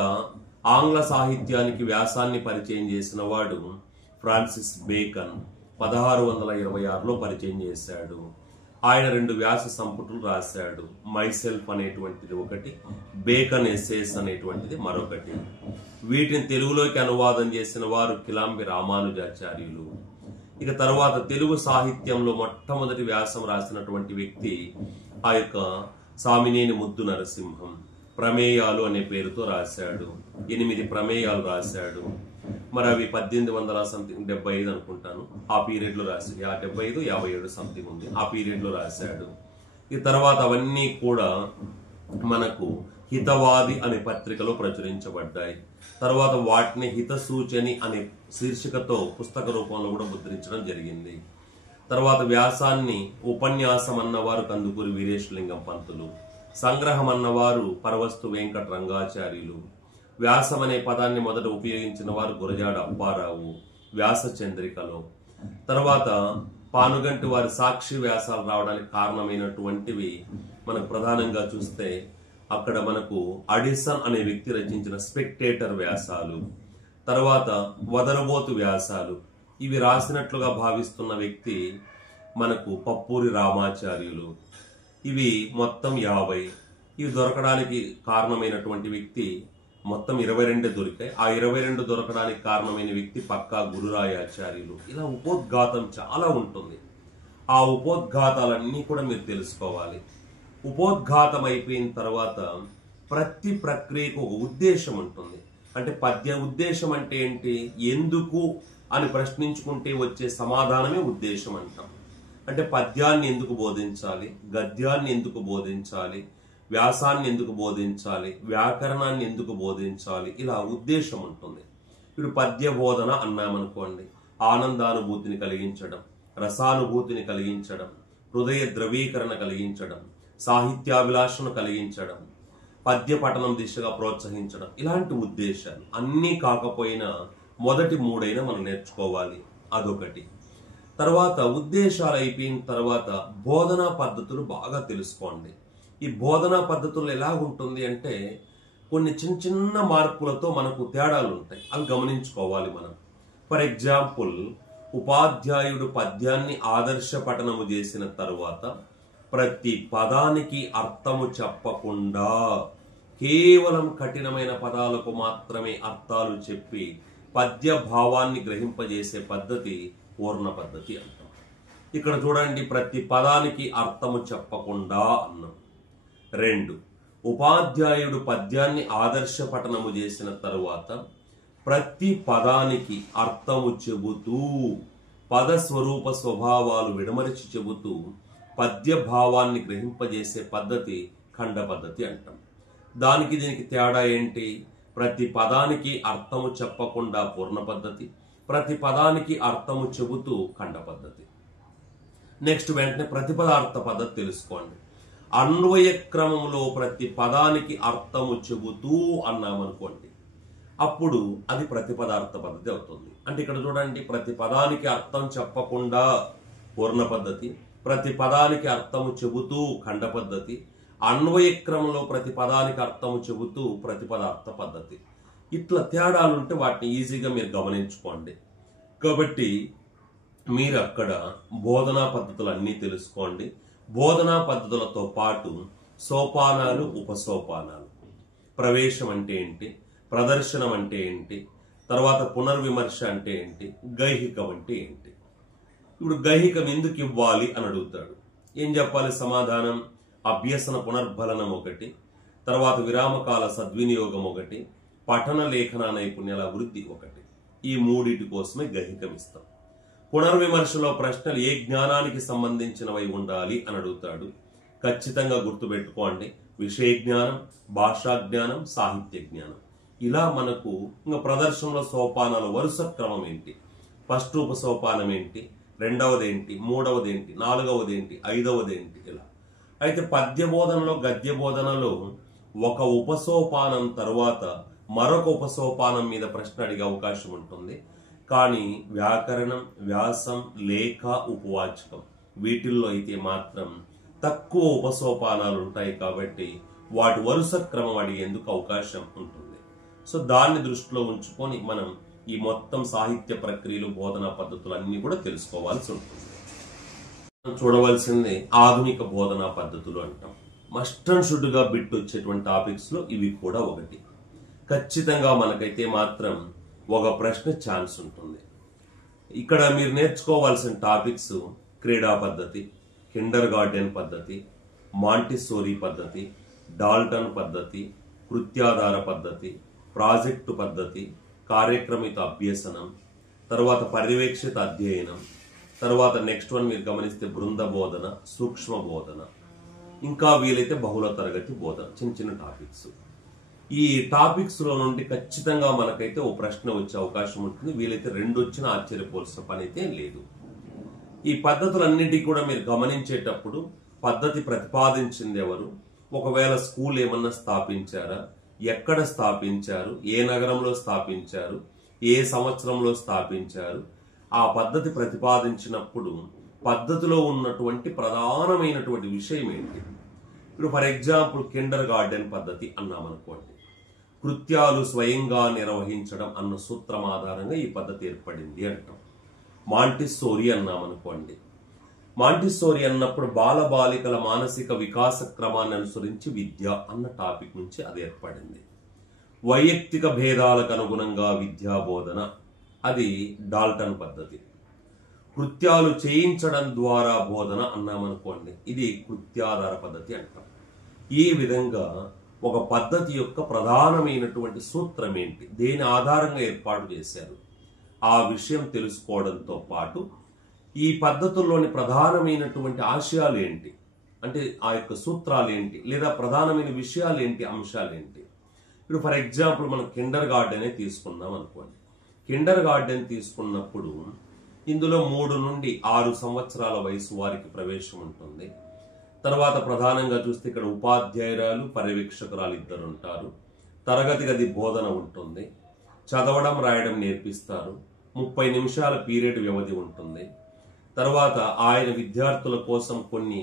ఆంగ్ల సాహిత్యానికి వ్యాసాన్ని పరిచయం చేసిన వాడు ఫ్రాన్సిస్ బేకన్ 1626లో పరిచయం చేశాడు. ఆయన 2 వ్యాస సంపుటులు రాశాడు. మైసెల్ఫ్ అనేటువంటిది ఒకటి, బేకన్ ఎస్సేస్ అనేటువంటిది మరొకటి. వీటిని తెలుగులోకి అనువాదం చేసిన వారు కిలాంబి రామానుజాచార్యులు. ఇక తర్వాత తెలుగు సాహిత్యంలో మొట్టమొదటి వ్యాసం రాసినటువంటి వ్యక్తి ఆ యొక్క సామినేని ముద్దు నరసింహం. ప్రమేయాలు అనే పేరుతో రాశాడు. 8 ప్రమేయాలు రాశాడు. మరి అవి 1875 అనుకుంటాను ఆ పీరియడ్ లో రాశాడు. 75, 57 సంథింగ్ ఉంది, ఆ పీరియడ్ లో రాశాడు. ఈ తర్వాత అవన్నీ కూడా మనకు హితవాది అనే పత్రికలో ప్రచురించబడ్డాయి. తర్వాత వాటిని హితసూచని అనే శీర్షికతో పుస్తక రూపంలో కూడా ముద్రించడం జరిగింది. తర్వాత వ్యాసాన్ని ఉపన్యాసం అన్నవారు కందుకూరి వీరేశలింగం పంతులు, సంగ్రహం అన్నవారు పరవస్తు వెంకట రంగాచార్యులు, వ్యాసం అనే పదాన్ని మొదట ఉపయోగించిన వారు గురజాడ అప్పారావు వ్యాస చంద్రికలో. తర్వాత పానుగంటి వారి సాక్షి వ్యాసాలు రావడానికి కారణమైనటువంటివి మనకు ప్రధానంగా చూస్తే అక్కడ మనకు అడిసన్ అనే వ్యక్తి రచించిన స్పెక్టేటర్ వ్యాసాలు, తర్వాత వదలబోతు వ్యాసాలు, ఇవి రాసినట్లుగా భావిస్తున్న వ్యక్తి మనకు పప్పూరి రామాచార్యులు. ఇవి మొత్తం 50. ఇవి దొరకడానికి కారణమైనటువంటి వ్యక్తి మొత్తం 22 దొరికాయి. ఆ 22 దొరకడానికి కారణమైన వ్యక్తి పక్కా గురురాయాచార్యులు. ఇలా ఉపోద్ఘాతం చాలా ఉంటుంది. ఆ ఉపోద్ఘాతాలన్నీ కూడా మీరు తెలుసుకోవాలి. ఉపోద్ఘాతం అయిపోయిన తర్వాత ప్రతి ప్రక్రియకు ఒక ఉద్దేశం ఉంటుంది. అంటే పద్య ఉద్దేశం అంటే ఏంటి, ఎందుకు అని ప్రశ్నించుకుంటే వచ్చే సమాధానమే ఉద్దేశం అంటాం. అంటే పద్యాన్ని ఎందుకు బోధించాలి, గద్యాన్ని ఎందుకు బోధించాలి, వ్యాసాన్ని ఎందుకు బోధించాలి, వ్యాకరణాన్ని ఎందుకు బోధించాలి, ఇలా ఉద్దేశం ఉంటుంది. ఇప్పుడు పద్య బోధన అన్నామనుకోండి, ఆనందానుభూతిని కలిగించడం, రసానుభూతిని కలిగించడం, హృదయ ద్రవీకరణ కలిగించడం, సాహిత్యాభిలాషను కలిగించడం, పద్య పఠనం దిశగా ప్రోత్సహించడం, ఇలాంటి ఉద్దేశాలు. అన్నీ కాకపోయినా మొదటి మూడైనా మనం నేర్చుకోవాలి, అదొకటి. తర్వాత ఉద్దేశాలు అయిపోయిన తర్వాత బోధనా పద్ధతులు బాగా తెలుసుకోండి. ఈ బోధనా పద్ధతులు ఎలాగుంటుంది అంటే కొన్ని చిన్న చిన్న మార్పులతో మనకు తేడాలు ఉంటాయి, అవి గమనించుకోవాలి మనం. ఫర్ ఎగ్జాంపుల్, ఉపాధ్యాయుడు పద్యాన్ని ఆదర్శ పఠనము చేసిన తరువాత ప్రతి పదానికి అర్థము చెప్పకుండా కేవలం కఠినమైన పదాలకు మాత్రమే అర్థాలు చెప్పి పద్య భావాన్ని గ్రహింపజేసే పద్ధతి పూర్ణ పద్ధతి అంటాం. ఇక్కడ చూడండి, ప్రతి పదానికి అర్థము చెప్పకుండా అన్నాం. 2, ఉపాధ్యాయుడు పద్యాన్ని ఆదర్శ పఠనము చేసిన తరువాత ప్రతి పదానికి అర్థము చెబుతూ పద స్వరూప స్వభావాలు విడమరిచి చెబుతూ పద్య భావాన్ని గ్రహింపజేసే పద్ధతి ఖండ పద్ధతి అంటాం. దానికి దీనికి తేడా ఏంటి? ప్రతి పదానికి అర్థము చెప్పకుండా పూర్ణ పద్ధతి, ప్రతి పదానికి అర్థము చెబుతూ ఖండ పద్ధతి. నెక్స్ట్ వెంటనే ప్రతిపదార్థ పద్ధతి తెలుసుకోండి. అన్వయ క్రమంలో ప్రతి పదానికి అర్థము చెబుతూ అన్నామనుకోండి, అప్పుడు అది ప్రతిపదార్థ పద్ధతి అవుతుంది. అంటే ఇక్కడ చూడండి, ప్రతి పదానికి అర్థం చెప్పకుండా పూర్ణ పద్ధతి, ప్రతి పదానికి అర్థము చెబుతూ ఖండ పద్ధతి, అన్వయ క్రమంలో ప్రతి పదానికి అర్థము చెబుతూ ప్రతిపదార్థ పద్ధతి. ఇట్లా తేడాలుంటే వాటిని ఈజీగా మీరు గమనించుకోండి. కాబట్టి మీరు అక్కడ బోధనా పద్ధతులు అన్నీ తెలుసుకోండి. బోధనా పద్ధతులతో పాటు సోపానాలు, ఉపసోపానాలు, ప్రవేశం అంటే ఏంటి, ప్రదర్శనం అంటే ఏంటి, తర్వాత పునర్విమర్శ అంటే ఏంటి, గైహికం అంటే ఏంటి. ఇప్పుడు గైహికం ఎందుకు ఇవ్వాలి అని అడుగుతాడు. ఏం చెప్పాలి సమాధానం? అభ్యసన పునర్బలనం ఒకటి, తర్వాత విరామకాల సద్వినియోగం ఒకటి, పఠన లేఖన నైపుణ్యాల అభివృద్ధి ఒకటి. ఈ మూడిటి కోసమే గైహికం ఇస్తాం. పునర్విమర్శలో ప్రశ్నలు ఏ జ్ఞానానికి సంబంధించినవై ఉండాలి అని అడుగుతాడు. ఖచ్చితంగా గుర్తుపెట్టుకోండి, విషయ జ్ఞానం, భాషా జ్ఞానం, సాహిత్య జ్ఞానం. ఇలా మనకు ఇంకా ప్రదర్శనలో సోపానాల వరుస క్రమం ఏంటి, ఫస్ట్ ఉపసోపానం ఏంటి, రెండవది ఏంటి, మూడవది ఏంటి, నాలుగవది ఏంటి, ఐదవది ఏంటి, ఇలా. అయితే పద్య బోధనలో, గద్య బోధనలో ఒక ఉపసోపానం తర్వాత మరొక ఉపసోపానం మీద ప్రశ్న అడిగే అవకాశం ఉంటుంది. కానీ వ్యాకరణం, వ్యాసం, లేఖ, ఉపవాచకం వీటిల్లో అయితే మాత్రం తక్కువ ఉపసోపానాలు ఉంటాయి. కాబట్టి వాటి వరుస క్రమం అడిగేందుకు అవకాశం ఉంటుంది. సో దాన్ని దృష్టిలో ఉంచుకొని మనం ఈ మొత్తం సాహిత్య ప్రక్రియలు, బోధనా పద్ధతులు అన్ని కూడా తెలుసుకోవాల్సి ఉంటుంది. చూడవలసింది ఆధునిక బోధనా పద్ధతులు అంటాం. మస్ట్ అండ్ షుడ్ గా బిట్ వచ్చేటువంటి టాపిక్స్ లో ఇవి కూడా ఒకటి. ఖచ్చితంగా మనకైతే మాత్రం ఒక ప్రశ్న ఛాన్స్ ఉంటుంది. ఇక్కడ మీరు నేర్చుకోవాల్సిన టాపిక్స్ క్రీడా పద్ధతి, కిండర్ గార్డెన్ పద్ధతి, మాంటిసోరీ పద్ధతి, డాల్టన్ పద్ధతి, కృత్యాధార పద్ధతి, ప్రాజెక్టు పద్ధతి, కార్యక్రమిత అభ్యసనం, తర్వాత పర్యవేక్షిత అధ్యయనం, తర్వాత నెక్స్ట్ వన్ మీరు గమనిస్తే బృంద బోధన, సూక్ష్మ బోధన, ఇంకా వీలైతే బహుళ తరగతి బోధన. చిన్న చిన్న టాపిక్స్. ఈ టాపిక్స్ లో నుండి ఖచ్చితంగా మనకైతే ఓ ప్రశ్న వచ్చే అవకాశం ఉంటుంది. వీలైతే 2 వచ్చినా ఆశ్చర్యపోవాల్సిన పని అయితే లేదు. ఈ పద్ధతులన్నింటినీ కూడా మీరు గమనించేటప్పుడు పద్ధతి ప్రతిపాదించింది ఎవరు, ఒకవేళ స్కూల్ ఏమన్నా స్థాపించారా, ఎక్కడ స్థాపించారు, ఏ నగరంలో స్థాపించారు, ఏ సంవత్సరంలో స్థాపించారు, ఆ పద్ధతి ప్రతిపాదించినప్పుడు పద్ధతిలో ఉన్నటువంటి ప్రధానమైనటువంటి విషయం ఏంటి. ఇప్పుడు ఫర్ ఎగ్జాంపుల్ కిండర్ గార్డెన్ పద్ధతి అన్నామనుకోండి, కృత్యాలు స్వయంగా నిర్వహించడం అన్న సూత్రం ఆధారంగా ఈ పద్ధతి ఏర్పడింది అంటాం. మాంటిసోరీ అన్నామనుకోండి, మాంటిసోరీ అన్నప్పుడు బాలబాలికల మానసిక వికాస క్రమాన్ని అనుసరించి విద్య అన్న టాపిక్ నుంచి అది ఏర్పడింది. వైయక్తిక భేదాలకు అనుగుణంగా విద్యా బోధన, అది డాల్టన్ పద్ధతి. కృత్యాలు చేయించడం ద్వారా బోధన అన్నామనుకోండి, ఇది కృత్యాధార పద్ధతి అంటాం. ఈ విధంగా ఒక పద్ధతి యొక్క ప్రధానమైనటువంటి సూత్రం ఏంటి, దేని ఆధారంగా ఏర్పాటు చేశారు, ఆ విషయం తెలుసుకోవడంతో పాటు ఈ పద్ధతుల్లోని ప్రధానమైనటువంటి ఆశయాలు ఏంటి, అంటే ఆ యొక్క సూత్రాలు ఏంటి, లేదా ప్రధానమైన విషయాలు ఏంటి, అంశాలు ఏంటి. ఇప్పుడు ఫర్ ఎగ్జాంపుల్ మనం కిండర్ గార్డెనే తీసుకుందాం అనుకోండి. కిండర్ గార్డెన్ తీసుకున్నప్పుడు ఇందులో 3 నుండి 6 సంవత్సరాల వయసు వారికి ప్రవేశం ఉంటుంది. తర్వాత ప్రధానంగా చూస్తే ఇక్కడ ఉపాధ్యాయురాలు, పర్యవేక్షకురాలు ఇద్దరు ఉంటారు. తరగతి గది బోధన ఉంటుంది. చదవడం రాయడం నేర్పిస్తారు. 30 నిమిషాల పీరియడ్ వ్యవధి ఉంటుంది. తర్వాత ఆయన విద్యార్థుల కోసం కొన్ని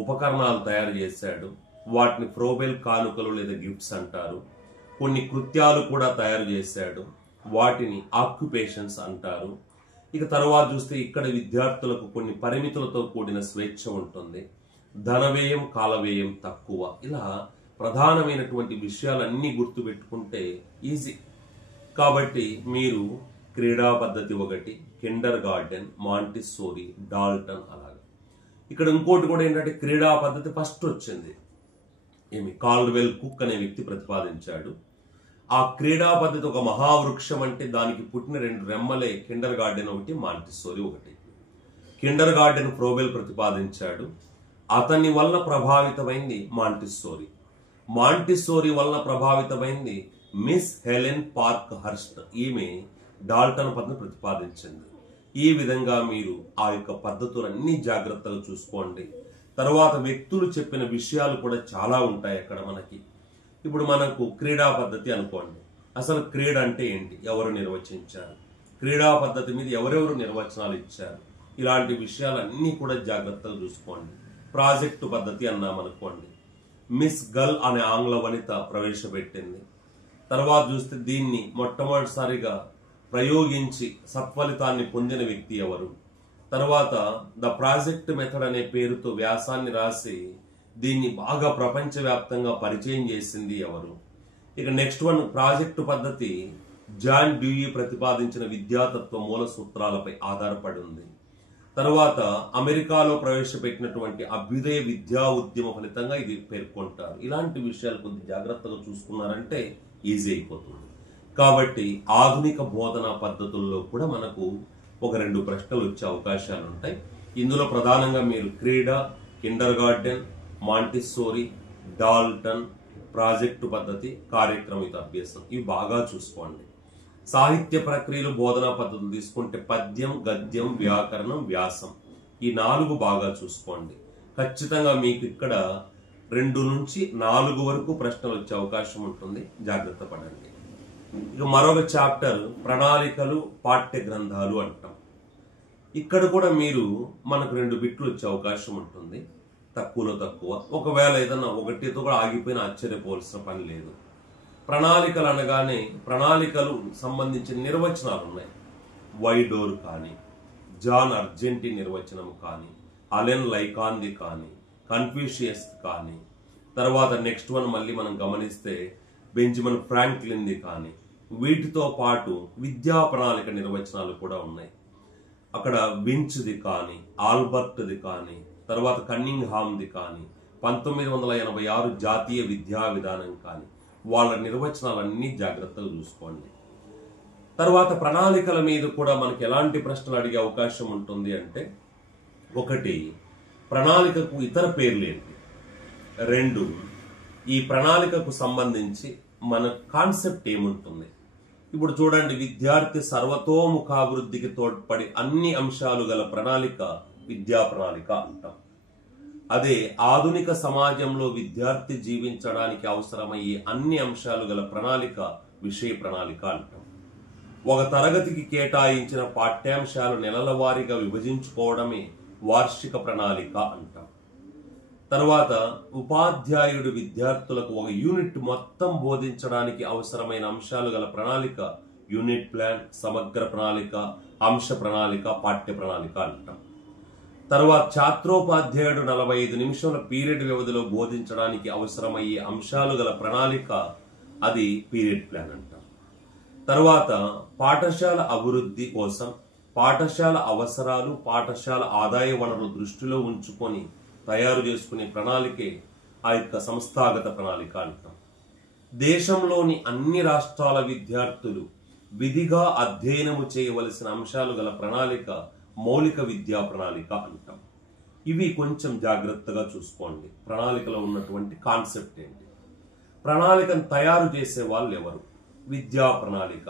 ఉపకరణాలు తయారు చేశాడు. వాటిని ప్రోబెల్ కానుకలు లేదా గిఫ్ట్స్ అంటారు. కొన్ని కృత్యాలు కూడా తయారు చేశాడు. వాటిని ఆక్యుపేషన్స్ అంటారు. ఇక తర్వాత చూస్తే ఇక్కడ విద్యార్థులకు కొన్ని పరిమితులతో కూడిన స్వేచ్ఛ ఉంటుంది. ధనవ్యయం, కాలవ్యయం తక్కువ. ఇలా ప్రధానమైనటువంటి విషయాలన్నీ గుర్తుపెట్టుకుంటే ఈజీ. కాబట్టి మీరు క్రీడా పద్ధతి ఒకటి, కిండర్ గార్డెన్, మాంటిస్సోరీ, డాల్టన్ అలాగా. ఇక్కడ ఇంకోటి కూడా ఏంటంటే క్రీడా పద్ధతి ఫస్ట్ వచ్చింది. కాల్డ్వెల్ కుక్ అనే వ్యక్తి ప్రతిపాదించాడు. ఆ క్రీడా పద్ధతి ఒక మహావృక్షం అంటే దానికి పుట్టిన 2 రెమ్మలే కిండర్ గార్డెన్ ఒకటి, మాంటిస్సోరీ ఒకటి. కిండర్ గార్డెన్ ప్రోబెల్ ప్రతిపాదించాడు. అతని వల్ల ప్రభావితమైంది మాంటిస్సోరీ. మాంటిస్సోరీ వల్ల ప్రభావితమైంది మిస్ హెలెన్ పార్క్ హర్స్ట్. ఈమె డాల్టన్ పద్ధతిని ప్రతిపాదించింది. ఈ విధంగా మీరు ఆ యొక్క పద్ధతులన్నీ జాగ్రత్తగా చూసుకోండి. తర్వాత వ్యక్తులు చెప్పిన విషయాలు కూడా చాలా ఉంటాయి అక్కడ మనకి. ఇప్పుడు మనకు క్రీడా పద్ధతి అనుకోండి. అసలు క్రీడ అంటే ఏంటి, ఎవరు నిర్వచించారు, క్రీడా పద్ధతి మీద ఎవరెవరు నిర్వచనాలు ఇచ్చారు, ఇలాంటి విషయాలన్నీ కూడా జాగ్రత్తగా చూసుకోండి. ప్రాజెక్టు పద్ధతి అన్నామనుకోండి. మిస్ గల్ అనే ఆంగ్ల వనిత ప్రవేశపెట్టింది. తర్వాత చూస్తే దీన్ని మొట్టమొదటిసారిగా ప్రయోగించి సత్ఫలితాన్ని పొందిన వ్యక్తి ఎవరు. తర్వాత ద ప్రాజెక్ట్ మెథడ్ అనే పేరుతో వ్యాసాన్ని రాసి దీన్ని బాగా ప్రపంచవ్యాప్తంగా పరిచయం చేసింది ఎవరు. ఇక నెక్స్ట్ వన్, ప్రాజెక్టు పద్ధతి జాన్ డ్యూయి ప్రతిపాదించిన విద్యాతత్వ మూల సూత్రాలపై ఆధారపడి ఉంది. తర్వాత అమెరికాలో ప్రవేశపెట్టినటువంటి అభ్యుదయ విద్యా ఉద్యమ ఫలితంగా ఇది పేర్కొంటారు. ఇలాంటి విషయాలు కొద్ది జాగ్రత్తగా చూసుకున్నారంటే ఈజీ అయిపోతుంది. కాబట్టి ఆధునిక బోధనా పద్ధతుల్లో కూడా మనకు ఒక 2 ప్రశ్నలు వచ్చే అవకాశాలు ఉంటాయి. ఇందులో ప్రధానంగా మీరు క్రీడ, Kinder garden, Montessori, Dalton, project పద్ధతి, కార్యక్రమిత అభ్యాసం ఇవి బాగా చూసుకోండి. సాహిత్య ప్రక్రియలు బోధనా పద్ధతులు తీసుకుంటే పద్యం, గద్యం, వ్యాకరణం, వ్యాసం ఈ 4 బాగా చూసుకోండి. ఖచ్చితంగా మీకు ఇక్కడ 2 నుంచి 4 వరకు ప్రశ్నలు వచ్చే అవకాశం ఉంటుంది. జాగ్రత్త పడండి. ఇక మరొక చాప్టర్ ప్రణాళికలు, పాఠ్య గ్రంథాలు అంటాం. ఇక్కడ కూడా మీరు మనకు 2 బిట్లు వచ్చే అవకాశం ఉంటుంది. తక్కువలో తక్కువ. ఒకవేళ ఏదన్నా ఒకటితో కూడా ఆగిపోయిన ఆశ్చర్యపోవాల్సిన పని లేదు. ప్రణాళికలు అనగానే ప్రణాళికలు సంబంధించిన నిర్వచనాలు ఉన్నాయి. వైడోర్ కానీ, జాన్ అర్జెంటీ నిర్వచనం కానీ, అలెన్ లైకాన్ది కానీ, కన్ఫ్యూషియస్ కానీ, తర్వాత నెక్స్ట్ వన్ మళ్ళీ మనం గమనిస్తే బెంజమిన్ ఫ్రాంక్లిన్ది కానీ, వీటితో పాటు విద్యా ప్రణాళిక నిర్వచనాలు కూడా ఉన్నాయి. అక్కడ వించ్ది కానీ, ఆల్బర్ట్ది కానీ, తర్వాత కన్నింగ్హామ్ది కానీ, 1986 జాతీయ విద్యా విధానం కానీ, వాళ్ళ నిర్వచనాలన్నీ జాగ్రత్తలు చూసుకోండి. తర్వాత ప్రణాళికల మీద కూడా మనకి ఎలాంటి ప్రశ్నలు అడిగే అవకాశం ఉంటుంది అంటే, 1 ప్రణాళికకు ఇతర పేర్లు ఏంటి, 2 ఈ ప్రణాళికకు సంబంధించి మన కాన్సెప్ట్ ఏముంటుంది. ఇప్పుడు చూడండి, విద్యార్థి సర్వతోముఖాభివృద్ధికి తోడ్పడి అన్ని అంశాలు గల ప్రణాళిక విద్యా ప్రణాళిక అంటాం. అదే ఆధునిక సమాజంలో విద్యార్థి జీవించడానికి అవసరమయ్యే అన్ని అంశాలు గల ప్రణాళిక విషయ ప్రణాళిక అంటాం. ఒక తరగతికి కేటాయించిన పాఠ్యాంశాలు నెలల వారీగా విభజించుకోవడమే వార్షిక ప్రణాళిక అంటాం. తర్వాత ఉపాధ్యాయుడు విద్యార్థులకు ఒక యూనిట్ మొత్తం బోధించడానికి అవసరమైన అంశాలు గల ప్రణాళిక యూనిట్ ప్లాన్, సమగ్ర ప్రణాళిక, అంశ ప్రణాళిక, పాఠ్య ప్రణాళిక అంటాం. తర్వాత ఛాత్రోపాధ్యాయుడు 45 నిమిషాల పీరియడ్ వ్యవధిలో బోధించడానికి అవసరమయ్యే అంశాలు గల ప్రణాళిక అది పీరియడ్ ప్లాన్ అంటాం. తర్వాత పాఠశాల అభివృద్ధి కోసం పాఠశాల అవసరాలు, పాఠశాల ఆదాయ వనరులు దృష్టిలో ఉంచుకొని తయారు చేసుకునే ప్రణాళికే ఆ యొక్క సంస్థాగత ప్రణాళిక అంటాం. దేశంలోని అన్ని రాష్ట్రాల విద్యార్థులు విధిగా అధ్యయనము చేయవలసిన అంశాలు గల ప్రణాళిక మౌలిక విద్యా ప్రణాళిక అంటాం. ఇవి కొంచెం జాగ్రత్తగా చూసుకోండి. ప్రణాళికలో ఉన్నటువంటి కాన్సెప్ట్ ఏంటి, ప్రణాళికను తయారు చేసే వాళ్ళు ఎవరు, విద్యా ప్రణాళిక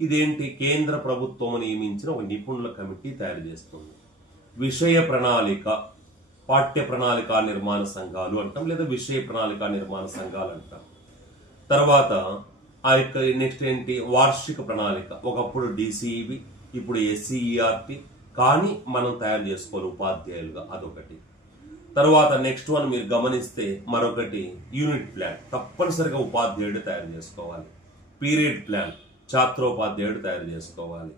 ఇదేంటి, కేంద్ర ప్రభుత్వం నియమించిన ఒక నిపుణుల కమిటీ తయారు చేస్తుంది. విషయ ప్రణాళిక పాఠ్య ప్రణాళిక నిర్మాణ సంఘాలు అంటాం, లేదా విషయ ప్రణాళిక నిర్మాణ సంఘాలు అంటాం. తర్వాత ఆ యొక్క నెక్స్ట్ ఏంటి, వార్షిక ప్రణాళిక. ఒకప్పుడు డిసిఈబి, ఇప్పుడు ఎస్సీఈఆర్టీ, కానీ మనం తయారు చేసుకోవాలి ఉపాధ్యాయులుగా, అదొకటి. తర్వాత నెక్స్ట్ వన్ మీరు గమనిస్తే మరొకటి యూనిట్ ప్లాన్, తప్పనిసరిగా ఉపాధ్యాయుడు తయారు చేసుకోవాలి. పీరియడ్ ప్లాన్ ఛాత్రోపాధ్యాయుడు తయారు చేసుకోవాలి.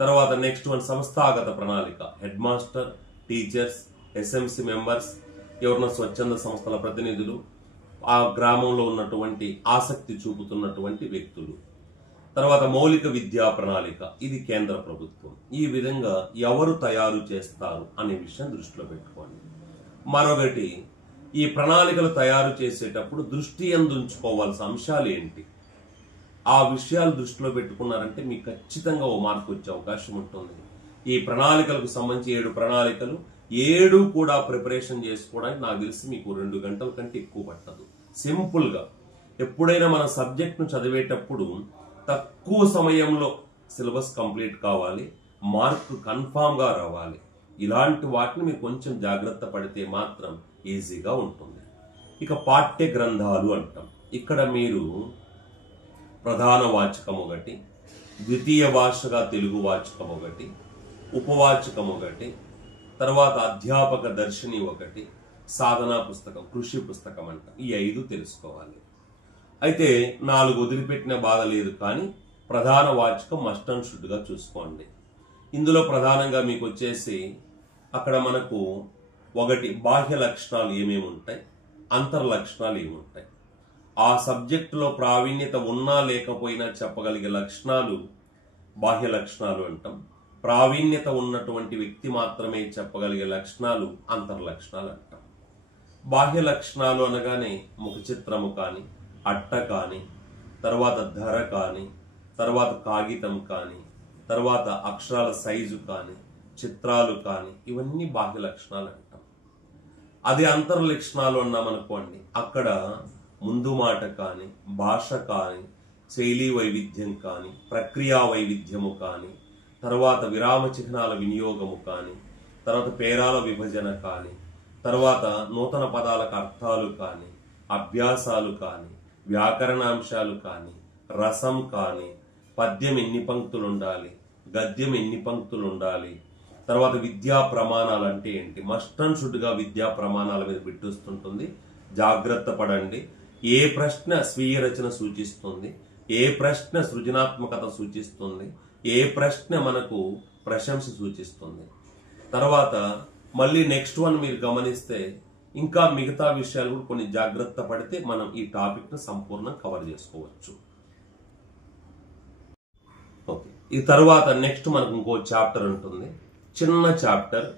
తర్వాత నెక్స్ట్ వన్ సంస్థాగత ప్రణాళిక, head master, teachers, SMC members, ఎవరన్నా స్వచ్ఛంద సంస్థల ప్రతినిధులు, ఆ గ్రామంలో ఉన్నటువంటి ఆసక్తి చూపుతున్నటువంటి వ్యక్తులు. తర్వాత మౌలిక విద్యా ప్రణాళిక, ఇది కేంద్ర ప్రభుత్వం. ఈ విధంగా ఎవరు తయారు చేస్తారు అనే విషయం దృష్టిలో పెట్టుకోండి. మరొకటి, ఈ ప్రణాళికలు తయారు చేసేటప్పుడు దృష్టి ఉంచుకోవాల్సిన అంశాలు ఏంటి, ఆ విషయాలు దృష్టిలో పెట్టుకున్నారంటే మీకు ఖచ్చితంగా ఓ మార్కు వచ్చే అవకాశం ఉంటుంది. ఈ ప్రణాళికలకు సంబంధించి 7 ప్రణాళికలు, 7 కూడా ప్రిపరేషన్ చేసుకోవడానికి నాకు తెలిసి మీకు 2 గంటల కంటే ఎక్కువ పట్టదు. సింపుల్ గా ఎప్పుడైనా మన సబ్జెక్ట్ ను చదివేటప్పుడు తక్కువ సమయంలో సిలబస్ కంప్లీట్ కావాలి, మార్కు కన్ఫామ్ గా రావాలి. ఇలాంటి వాటిని మీరు కొంచెం జాగ్రత్త పడితే మాత్రం ఈజీగా ఉంటుంది. ఇక పాఠ్య గ్రంథాలు అంటాం. ఇక్కడ మీరు ప్రధాన వాచకం ఒకటి, ద్వితీయ భాషగా తెలుగు వాచకం ఒకటి, ఉపవాచకం ఒకటి, తర్వాత అధ్యాపక దర్శిని ఒకటి, సాధనా పుస్తకం, కృషి పుస్తకం అంట. ఈ 5 తెలుసుకోవాలి. అయితే 4 వదిలిపెట్టిన బాధ లేదు, కానీ ప్రధాన వాచకం మస్ట్ అండ్ షుడ్ గా చూసుకోండి. ఇందులో ప్రధానంగా మీకు వచ్చేసి అక్కడ మనకు ఒకటి బాహ్య లక్షణాలు ఏమేమి ఉంటాయి, అంతర్ లక్షణాలు ఏముంటాయి, ఆ సబ్జెక్టులో ప్రావీణ్యత ఉన్నా లేకపోయినా చెప్పగలిగే లక్షణాలు బాహ్య లక్షణాలు అంటాం. ప్రావీణ్యత ఉన్నటువంటి వ్యక్తి మాత్రమే చెప్పగలిగే లక్షణాలు అంతర్ లక్షణాలు అంటాం. బాహ్య లక్షణాలు అనగానే ముఖ చిత్రము కానీ, అట్ట కానీ, తర్వాత ధర కానీ, తర్వాత కాగితం కానీ, తర్వాత అక్షరాల సైజు కానీ, చిత్రాలు కానీ, ఇవన్నీ బాహ్య లక్షణాలు అంటాం. అదే అంతర్ లక్షణాలు అన్నామనుకోండి, అక్కడ ముందు మాట కానీ, భాష కానీ, శైలీ వైవిధ్యం కానీ, ప్రక్రియా వైవిధ్యము కానీ, తర్వాత విరామ చిహ్నాల వినియోగము కానీ, తర్వాత పేరాల విభజన కానీ, తర్వాత నూతన పదాలకు అర్థాలు కానీ, అభ్యాసాలు కానీ, వ్యాకరణాంశాలు కానీ, రసం కానీ, పద్యం ఎన్ని పంక్తులు ఉండాలి, గద్యం ఎన్ని పంక్తులు ఉండాలి, తర్వాత విద్యా ప్రమాణాలు అంటే ఏంటి, మస్ట్ అండ్ షుడ్ గా విద్యా ప్రమాణాల మీద బిట్టొస్తుంటుంది. జాగ్రత్త పడండి. ఏ ప్రశ్న స్వీయ రచన సూచిస్తుంది, ఏ ప్రశ్న సృజనాత్మకత సూచిస్తుంది, ఏ ప్రశ్న మనకు ప్రశంస సూచిస్తుంది. తర్వాత మళ్ళీ నెక్స్ట్ వన్ మీరు గమనిస్తే ఇంకా మిగతా విషయాలు కూడా కొన్ని జాగ్రత్త పడితే మనం ఈ టాపిక్ ను సంపూర్ణంగా కవర్ చేసుకోవచ్చు. ఓకే, ఈ తర్వాత నెక్స్ట్ మనకు ఇంకో చాప్టర్ ఉంటుంది, చిన్న చాప్టర్,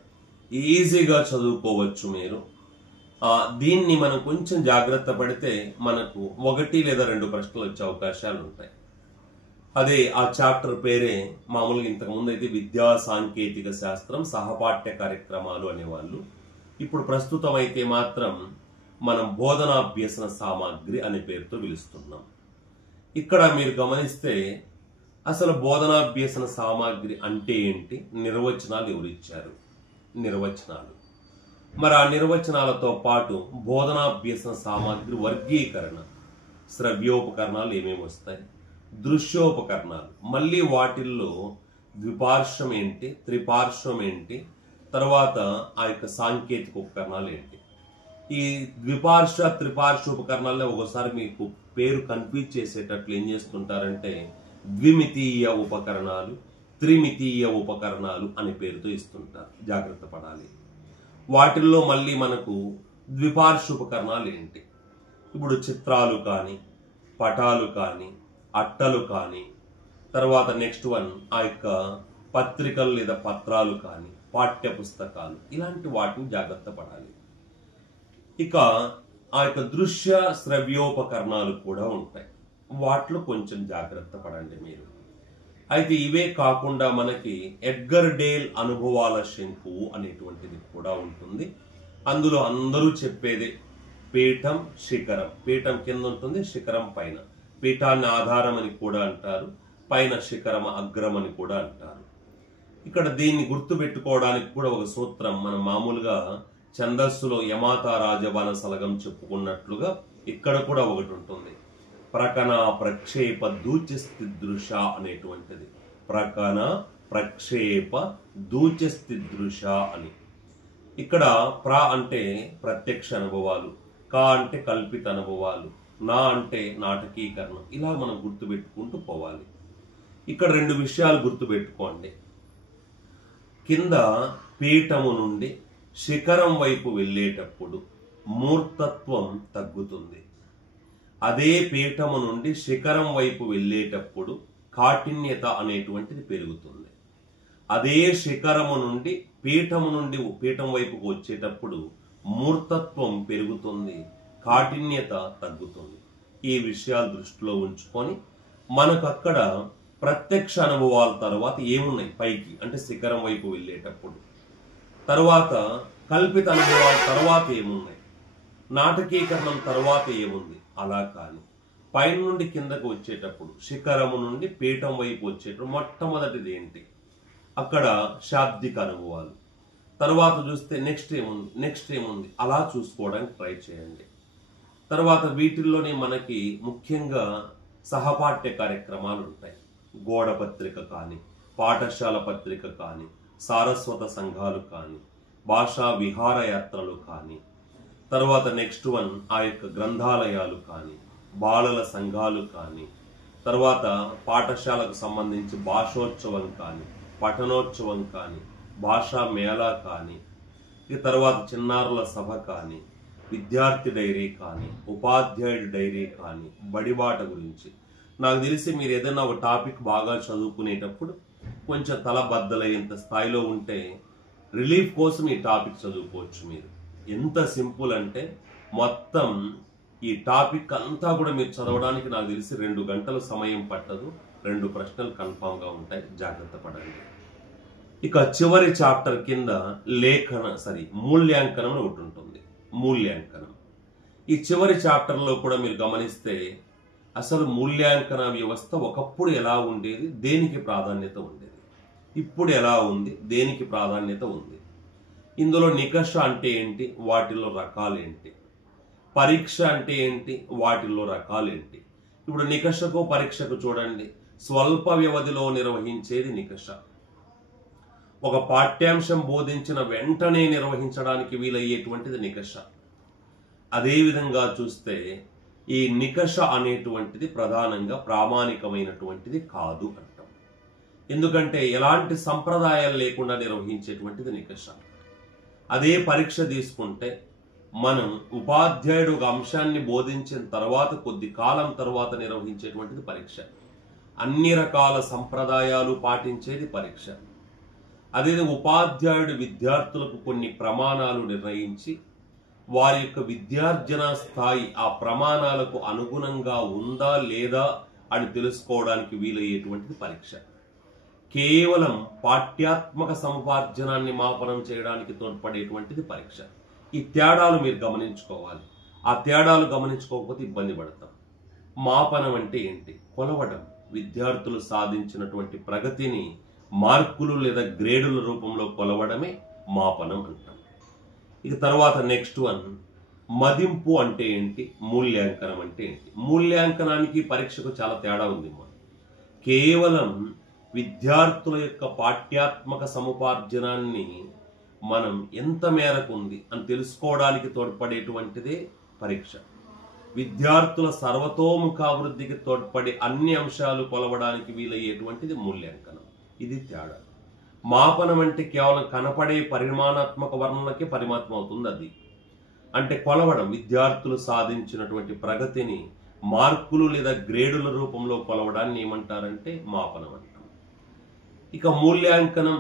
ఈజీగా చదువుకోవచ్చు మీరు. దీన్ని మనం కొంచెం జాగ్రత్త పడితే మనకు 1 లేదా 2 ప్రశ్నలు వచ్చే అవకాశాలు ఉంటాయి. అదే ఆ చాప్టర్ పేరే మామూలుగా ఇంతకుముందు అయితే విద్యా సాంకేతిక శాస్త్రం సహపాఠ్య కార్యక్రమాలు అనేవాళ్ళు. ఇప్పుడు ప్రస్తుతం అయితే మాత్రం మనం బోధనాభ్యసన సామాగ్రి అనే పేరుతో పిలుస్తున్నాం. ఇక్కడ మీరు గమనిస్తే అసలు బోధనాభ్యసన సామాగ్రి అంటే ఏంటి, నిర్వచనాలు ఎవరిచ్చారు, నిర్వచనాలు. మరి ఆ నిర్వచనాలతో పాటు బోధనాభ్యసన సామాగ్రి వర్గీకరణ, శ్రవ్యోపకరణాలు ఏమేమి వస్తాయి, దృశ్యోపకరణాలు, మళ్ళీ వాటిల్లో ద్విపార్శ్వం ఏంటి, త్రిపార్శ్వం ఏంటి, తర్వాత ఆ యొక్క సాంకేతిక ఉపకరణాలు ఏంటి. ఈ ద్విపార్శ్వ త్రిపార్శ్వ ఉపకరణాల్లో ఒకసారి మీకు పేరు కన్ఫ్యూజ్ చేసేటట్లు ఏం చేస్తుంటారంటే ద్విమితీయ ఉపకరణాలు, త్రిమితీయ ఉపకరణాలు అనే పేరుతో ఇస్తుంటారు. జాగ్రత్త పడాలి. వాటిల్లో మళ్ళీ మనకు ద్విపార్శ్వ ఉపకరణాలు ఏంటి, ఇప్పుడు చిత్రాలు కానీ, పటాలు కానీ, అట్టలు కానీ, తర్వాత నెక్స్ట్ వన్ ఆ యొక్క పత్రికలు లేదా పత్రాలు కానీ, పాఠ్య పుస్తకాలు, ఇలాంటి వాటిని జాగ్రత్త పడాలి. ఇక ఆ యొక్క దృశ్య శ్రవ్యోపకరణాలు కూడా ఉంటాయి, వాటిలో కొంచెం జాగ్రత్త పడండి మీరు. అయితే ఇవే కాకుండా మనకి ఎడ్గర్ డేల్ అనుభవాల శంకువు అనేటువంటిది కూడా ఉంటుంది. అందులో అందరూ చెప్పేదే పీఠం శిఖరం. పీఠం కింద ఉంటుంది, శిఖరం పైన. పీఠాన్ని ఆధారం అని కూడా అంటారు, పైన శిఖరం అగ్రం అని కూడా అంటారు. ఇక్కడ దీన్ని గుర్తు పెట్టుకోవడానికి కూడా ఒక సూత్రం, మనం మామూలుగా ఛందస్సులో యమాత రాజబాణ సలగం చెప్పుకున్నట్లుగా ఇక్కడ కూడా ఒకటి ఉంటుంది, ప్రకణ ప్రక్షేప దూచస్థిదృశ అనేటువంటిది. ప్రకణ ప్రక్షేప దూచస్థిదృశ అని. ఇక్కడ ప్ర అంటే ప్రత్యక్ష అనుభవాలు, క అంటే కల్పిత అనుభవాలు, నా అంటే నాటకీకరణం. ఇలా మనం గుర్తుపెట్టుకుంటూ పోవాలి. ఇక్కడ రెండు విషయాలు గుర్తుపెట్టుకోండి. కింద పీఠము నుండి శిఖరం వైపు వెళ్ళేటప్పుడు మూర్తత్వం తగ్గుతుంది. అదే పీఠము నుండి శిఖరం వైపు వెళ్ళేటప్పుడు కాఠిన్యత అనేటువంటిది పెరుగుతుంది. అదే శిఖరము నుండి పీఠం వైపుకు వచ్చేటప్పుడు మూర్తత్వం పెరుగుతుంది, కాఠిన్యత తగ్గుతుంది. ఈ విషయాలు దృష్టిలో ఉంచుకొని మనకు అక్కడ ప్రత్యక్ష అనుభవాల తర్వాత ఏమున్నాయి పైకి అంటే శిఖరం వైపు వెళ్ళేటప్పుడు, తర్వాత కల్పిత అనుభవాల తర్వాత ఏమున్నాయి, నాటకీకరణం తర్వాత ఏముంది, అలా కాని పైన నుండి కిందకు వచ్చేటప్పుడు శిఖరము నుండి పీఠం వైపు వచ్చేటప్పుడు మొట్టమొదటిది ఏంటి, అక్కడ శాబ్దిక అనుభవాలు. తర్వాత చూస్తే నెక్స్ట్ ఏముంది అలా చూసుకోవడానికి ట్రై చేయండి. తర్వాత వీటిల్లోనే మనకి ముఖ్యంగా సహపాఠ్య కార్యక్రమాలు ఉంటాయి. గోడ పత్రిక కానీ, పాఠశాల పత్రిక కానీ, సారస్వత సంఘాలు కానీ, భాషా విహారయాత్రలు కానీ, తర్వాత నెక్స్ట్ వన్ ఆ యొక్క గ్రంథాలయాలు కానీ, బాలల సంఘాలు కానీ, తర్వాత పాఠశాలకు సంబంధించి భాషోత్సవం కానీ, పఠనోత్సవం కానీ, భాషా మేళా కానీ, ఇక తర్వాత చిన్నారుల సభ కానీ, విద్యార్థి డైరీ కానీ, ఉపాధ్యాయుడి డైరీ కానీ, బడిబాట గురించి. నాకు తెలిసి మీరు ఏదైనా ఒక టాపిక్ బాగా చదువుకునేటప్పుడు కొంచెం తల బద్దలయ్యేంత స్థాయిలో ఉంటే రిలీఫ్ కోసం ఈ టాపిక్ చదువుకోవచ్చు. మీరు ఎంత సింపుల్ అంటే మొత్తం ఈ టాపిక్ అంతా కూడా మీరు చదవడానికి నాకు తెలిసి 2 గంటల సమయం పట్టదు. 2 ప్రశ్నలు కన్ఫామ్ గా ఉంటాయి, జాగ్రత్త పడండి. ఇక చివరి చాప్టర్ కింద మూల్యాంకనం అని ఒకటి ఉంటుంది. మూల్యాంకనం ఈ చివరి చాప్టర్ లో కూడా మీరు గమనిస్తే అసలు మూల్యాంకన వ్యవస్థ ఒకప్పుడు ఎలా ఉండేది, దేనికి ప్రాధాన్యత ఉండేది, ఇప్పుడు ఎలా ఉంది, దేనికి ప్రాధాన్యత ఉంది, ఇందులో నికష అంటే ఏంటి, వాటిల్లో రకాలేంటి, పరీక్ష అంటే ఏంటి, వాటిల్లో రకాలేంటి. ఇప్పుడు నికషకు పరీక్షకు చూడండి, స్వల్ప వ్యవధిలో నిర్వహించేది నికష. ఒక పాఠ్యాంశం బోధించిన వెంటనే నిర్వహించడానికి వీలయ్యేటువంటిది నికష. అదేవిధంగా చూస్తే ఈ నికష అనేటువంటిది ప్రధానంగా ప్రామాణికమైనటువంటిది కాదు అంటాం. ఎందుకంటే ఎలాంటి సంప్రదాయాలు లేకుండా నిర్వహించేటువంటిది నికష. అదే పరీక్ష తీసుకుంటే మనం ఉపాధ్యాయుడు ఒక అంశాన్ని బోధించిన తర్వాత కొద్ది కాలం తర్వాత నిర్వహించేటువంటిది పరీక్ష. అన్ని రకాల సంప్రదాయాలు పాటించేది పరీక్ష. అదే ఉపాధ్యాయుడు విద్యార్థులకు కొన్ని ప్రమాణాలు నిర్ణయించి వారి యొక్క విద్యార్జన స్థాయి ఆ ప్రమాణాలకు అనుగుణంగా ఉందా లేదా అని తెలుసుకోవడానికి వీలయ్యేటువంటిది పరీక్ష. కేవలం పాఠ్యాత్మక సముపార్జనాన్ని మాపనం చేయడానికి తోడ్పడేటువంటిది పరీక్ష. ఈ తేడాలు మీరు గమనించుకోవాలి. ఆ తేడాలు గమనించుకోకపోతే ఇబ్బంది పడతాం. మాపనం అంటే ఏంటి, కొలవడం. విద్యార్థులు సాధించినటువంటి ప్రగతిని మార్కులు లేదా గ్రేడుల రూపంలో కొలవడమే మాపనం అంటాం. ఇక తర్వాత నెక్స్ట్ వన్ మదింపు అంటే ఏంటి, మూల్యాంకనం అంటే ఏంటి. మూల్యాంకనానికి పరీక్షకు చాలా తేడా ఉంది. కేవలం విద్యార్థుల యొక్క పాఠ్యాత్మక సముపార్జనాన్ని మనం ఎంత మేరకు ఉంది అని తెలుసుకోవడానికి తోడ్పడేటువంటిదే పరీక్ష. విద్యార్థుల సర్వతోముఖాభివృద్ధికి తోడ్పడే అన్ని అంశాలు కొలవడానికి వీలయ్యేటువంటిది మూల్యాంకనం. ఇది తేడా. మాపనం అంటే కేవలం కనపడే పరిమాణాత్మక వర్ణనకి పరిమాత్మ అవుతుంది. అది అంటే కొలవడం, విద్యార్థులు సాధించినటువంటి ప్రగతిని మార్కులు లేదా గ్రేడుల రూపంలో కొలవడాన్ని ఏమంటారంటే మాపనం అంటాం. ఇక మూల్యాంకనం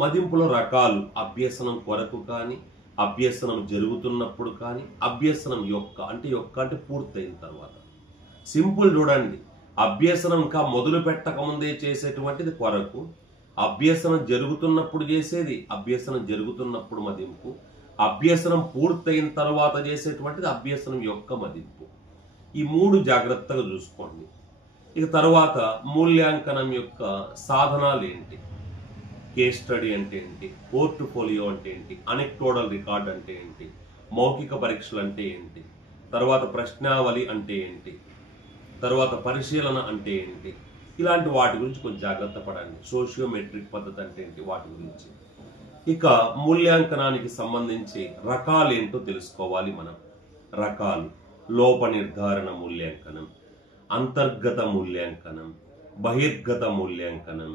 మదింపులో రకాలు. అభ్యసనం కొరకు కానీ, అభ్యసనం జరుగుతున్నప్పుడు కానీ, అభ్యసనం యొక్క అంటే పూర్తయిన తర్వాత. సింపుల్ చూడండి, అభ్యసనం ఇంకా మొదలు పెట్టక ముందే చేసేటువంటిది కొరకు, అభ్యసనం జరుగుతున్నప్పుడు చేసేది అభ్యసనం జరుగుతున్నప్పుడు మదింపు, అభ్యసనం పూర్తయిన తర్వాత చేసేటువంటిది అభ్యసనం యొక్క మదింపు. ఈ 3 జాగ్రత్తగా చూసుకోండి. ఇక తర్వాత మూల్యాంకనం యొక్క సాధనాలు ఏంటి, కేస్ స్టడీ అంటే ఏంటి, పోర్ట్ఫోలియో అంటే ఏంటి, అనెక్టోడల్ రికార్డ్ అంటే ఏంటి, మౌఖిక పరీక్షలు అంటే ఏంటి, తర్వాత ప్రశ్నావళి అంటే ఏంటి, తర్వాత పరిశీలన అంటే ఏంటి, ఇలాంటి వాటి గురించి కొంచెం జాగ్రత్త పడండి. సోషియోమెట్రిక్ పద్ధతి అంటే ఏంటి, వాటి గురించి. ఇక మూల్యాంకనానికి సంబంధించి రకాలు ఏంటో తెలుసుకోవాలి మనం. రకాలు: లోప నిర్ధారణ మూల్యాంకనం, అంతర్గత మూల్యాంకనం, బహిర్గత మూల్యాంకనం,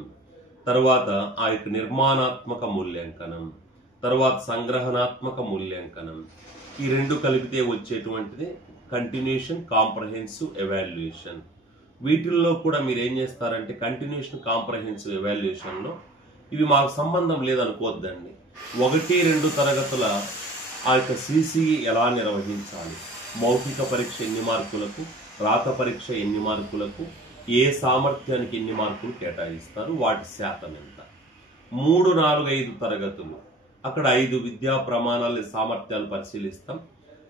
తర్వాత ఆ యొక్క నిర్మాణాత్మక మూల్యాంకనం, తర్వాత సంగ్రహణాత్మక మూల్యాంకనం. ఈ 2 కలిపితే వచ్చేటువంటిది కంటిన్యూషన్ కాంప్రహెన్సివ్ ఎవాల్యుయేషన్. వీటిల్లో కూడా మీరు ఏం చేస్తారంటే కంటిన్యూషన్ కాంప్రహెన్సివ్ ఎవాల్యుయేషన్లో ఇవి మాకు సంబంధం లేదనుకోవద్దండి. 1-2 తరగతుల ఆ యొక్క సిసిఈ ఎలా నిర్వహించాలి, మౌఖిక పరీక్ష ఎన్ని మార్కులకు, రాత పరీక్ష ఎన్ని మార్కులకు, ఏ సామర్థ్యానికి ఎన్ని మార్కులు కేటాయిస్తారు, వాటి శాతం ఎంత. 3, 4, 5 తరగతులు అక్కడ 5 విద్యా ప్రమాణాల సామర్థ్యాలు పరిశీలిస్తాం.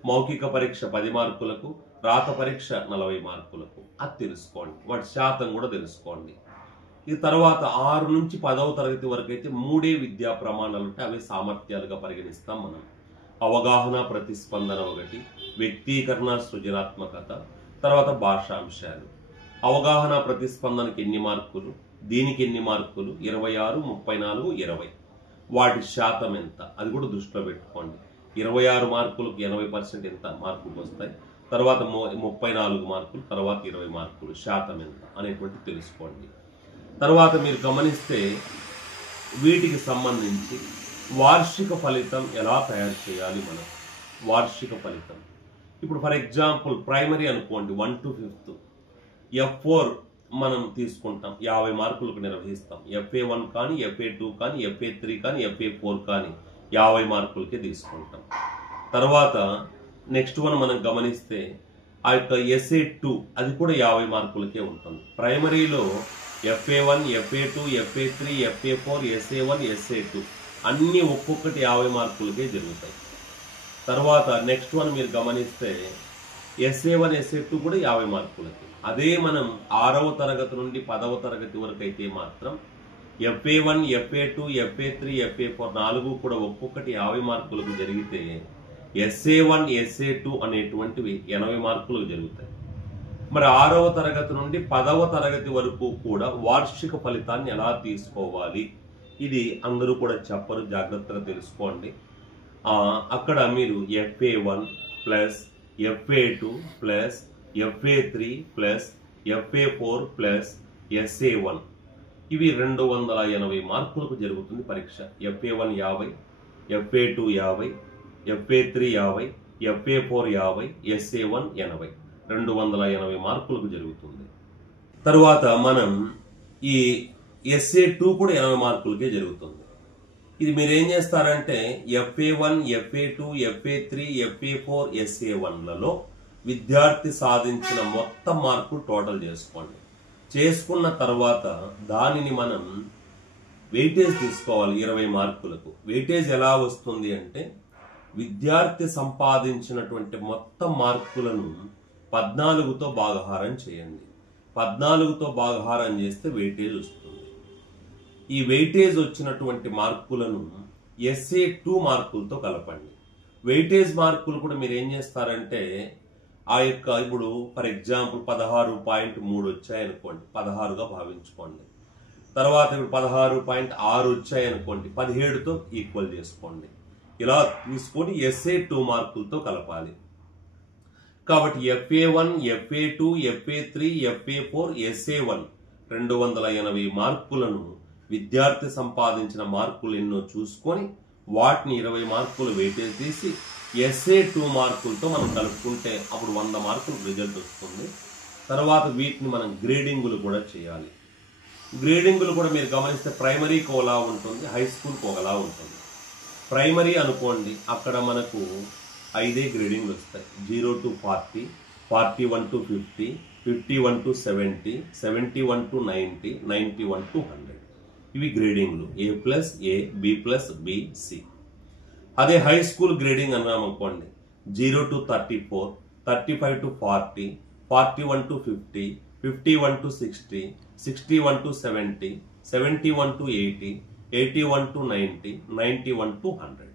మౌఖిక పరీక్ష 10 మార్కులకు, రాత పరీక్ష 40 మార్కులకు. అది తెలుసుకోండి, వాటి శాతం కూడా తెలుసుకోండి. ఈ తర్వాత 6 నుంచి 10వ తరగతి వరకు అయితే 3 విద్యా ప్రమాణాలు ఉంటే అవి సామర్థ్యాలుగా పరిగణిస్తాం మనం. అవగాహన, ప్రతిస్పందన 1, వ్యక్తీకరణ, సృజనాత్మకత, తర్వాత భాషాంశాలు. అవగాహన ప్రతిస్పందనకి ఎన్ని మార్కులు, దీనికి ఎన్ని మార్కులు, 26, 34, 20. వాటి శాతం ఎంత అది కూడా దృష్టిలో పెట్టుకోండి. 26 మార్కులకు 80% ఎంత మార్కులు వస్తాయి, తర్వాత 34 మార్కులు, తర్వాత 20 మార్కులు, శాతం ఎంత అనేటువంటి తెలుసుకోండి. తర్వాత మీరు గమనిస్తే వీటికి సంబంధించి వార్షిక ఫలితం ఎలా తయారు చేయాలి మనం. వార్షిక ఫలితం ఇప్పుడు ఫర్ ఎగ్జాంపుల్ ప్రైమరీ అనుకోండి 1 to 5th, F4 మనం తీసుకుంటాం, 50 మార్కులకు నిర్వహిస్తాం. FA1 కానీ, FA2 కానీ, FA3 కానీ, FA4 కానీ 50 మార్కులకే తీసుకుంటాం. తర్వాత నెక్స్ట్ వన్ మనం గమనిస్తే ఆ యొక్క SA2 అది కూడా 50 మార్కులకే ఉంటుంది. ప్రైమరీలో FA1, FA2, FA3, FA4, SA1, SA2 అన్నీ ఒక్కొక్కటి 50 మార్కులకే జరుగుతాయి. తర్వాత నెక్స్ట్ వన్ మీరు గమనిస్తే SA1, SA2 కూడా 50 మార్కులకి. అదే మనం 6వ తరగతి నుండి 10వ తరగతి వరకు అయితే మాత్రం FA1, FA2, FA3, FA4 4 కూడా ఒక్కొక్కటి 50 మార్కులకు జరిగితే SA1, SA2 అనేటువంటివి 80 మార్కులకు జరుగుతాయి. మరి 6వ తరగతి నుండి 10వ తరగతి వరకు కూడా వార్షిక ఫలితాన్ని ఎలా తీసుకోవాలి, ఇది అందరూ కూడా చెప్పరు, జాగ్రత్తగా తెలుసుకోండి. అక్కడ మీరు FA1 plus FA2 plus FA3 plus FA4 plus SA1 ఇవి 280 మార్కులకు జరుగుతుంది పరీక్ష. FA1 50, FA2 50, FA3 50, FA4 50, SA1 80, 280 మార్కులకు జరుగుతుంది. తరువాత మనం ఈ SA2 కూడా 80 మార్కులకే జరుగుతుంది. ఇది మీరు ఏం చేస్తారంటే FA1, FA2, FA3, FA4, SA1లలో విద్యార్థి సాధించిన మొత్తం మార్కులు టోటల్ చేసుకోండి. చేసుకున్న తర్వాత దానిని మనం వెయిటేజ్ తీసుకోవాలి 20 మార్కులకు. వెయిటేజ్ ఎలా వస్తుంది అంటే విద్యార్థి సంపాదించినటువంటి మొత్తం మార్కులను 14తో భాగహారం చేయండి. 14తో భాగహారం చేస్తే వెయిటేజ్ వస్తుంది. ఈ వెయిటేజ్ వచ్చినటువంటి మార్కులను SA2 మార్కులతో కలపండి. వెయిటేజ్ మార్కులు కూడా మీరు ఏం చేస్తారంటే ఆ యొక్క ఇప్పుడు ఫర్ ఎగ్జాంపుల్ 16.3 వచ్చాయనుకోండి, 16గా భావించుకోండి. తర్వాత ఇప్పుడు 16.6 వచ్చాయనుకోండి, 17తో ఈక్వల్ చేసుకోండి. ఇలా తీసుకొని SA2 మార్కులతో కలపాలి. కాబట్టి FA1, FA2, FA3, FA4, SA1 280 మార్కులను విద్యార్థి సంపాదించిన మార్కులు ఎన్నో చూసుకొని వాటిని 20 మార్కులు వెయిటేజ్ తీసి SA2 మార్కులతో మనం కలుపుకుంటే అప్పుడు 100 మార్కులు రిజల్ట్ వస్తుంది. తర్వాత వీటిని మనం గ్రేడింగులు కూడా చేయాలి. గ్రేడింగులు కూడా మీరు గమనిస్తే ప్రైమరీకి ఒకలా ఉంటుంది, హై స్కూల్కి ఒకలా ఉంటుంది. ప్రైమరీ అనుకోండి, అక్కడ మనకు 5 గ్రేడింగ్లు వస్తాయి. 0 to 40, 41 to 50, 51 to 70, 71 to 90, 91 to 100. ఇవి గ్రేడింగ్లు A+A, B+B, C. అదే high school grading అన్నామనుకోండి 0 to 34, 35 to 40, 41 to 50, 51 to 60, 61 to 70, 71 to 80, 81 to 90, 91 to 100.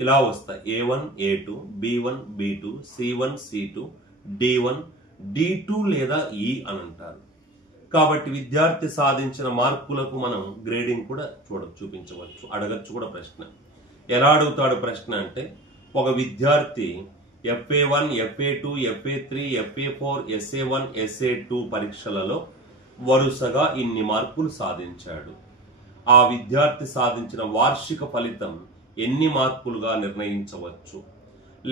ఇలా వస్తాయి A1, A2, B1, B2, C1, C2, D1, D2 లేదా E అని అంటారు. కాబట్టి విద్యార్థి సాధించిన మార్కులకు మనం గ్రేడింగ్ కూడా చూపించవచ్చు, అడగచ్చు కూడా ప్రశ్న. ఎలా అడుగుతాడు ప్రశ్న అంటే, ఒక విద్యార్థి FA1, FA2, FA3, FA4, SA1, SA2 పరీక్షలలో వరుసగా ఇన్ని మార్కులు సాధించాడు. ఆ విద్యార్థి సాధించిన వార్షిక ఫలితం ఎన్ని మార్కులుగా నిర్ణయించవచ్చు,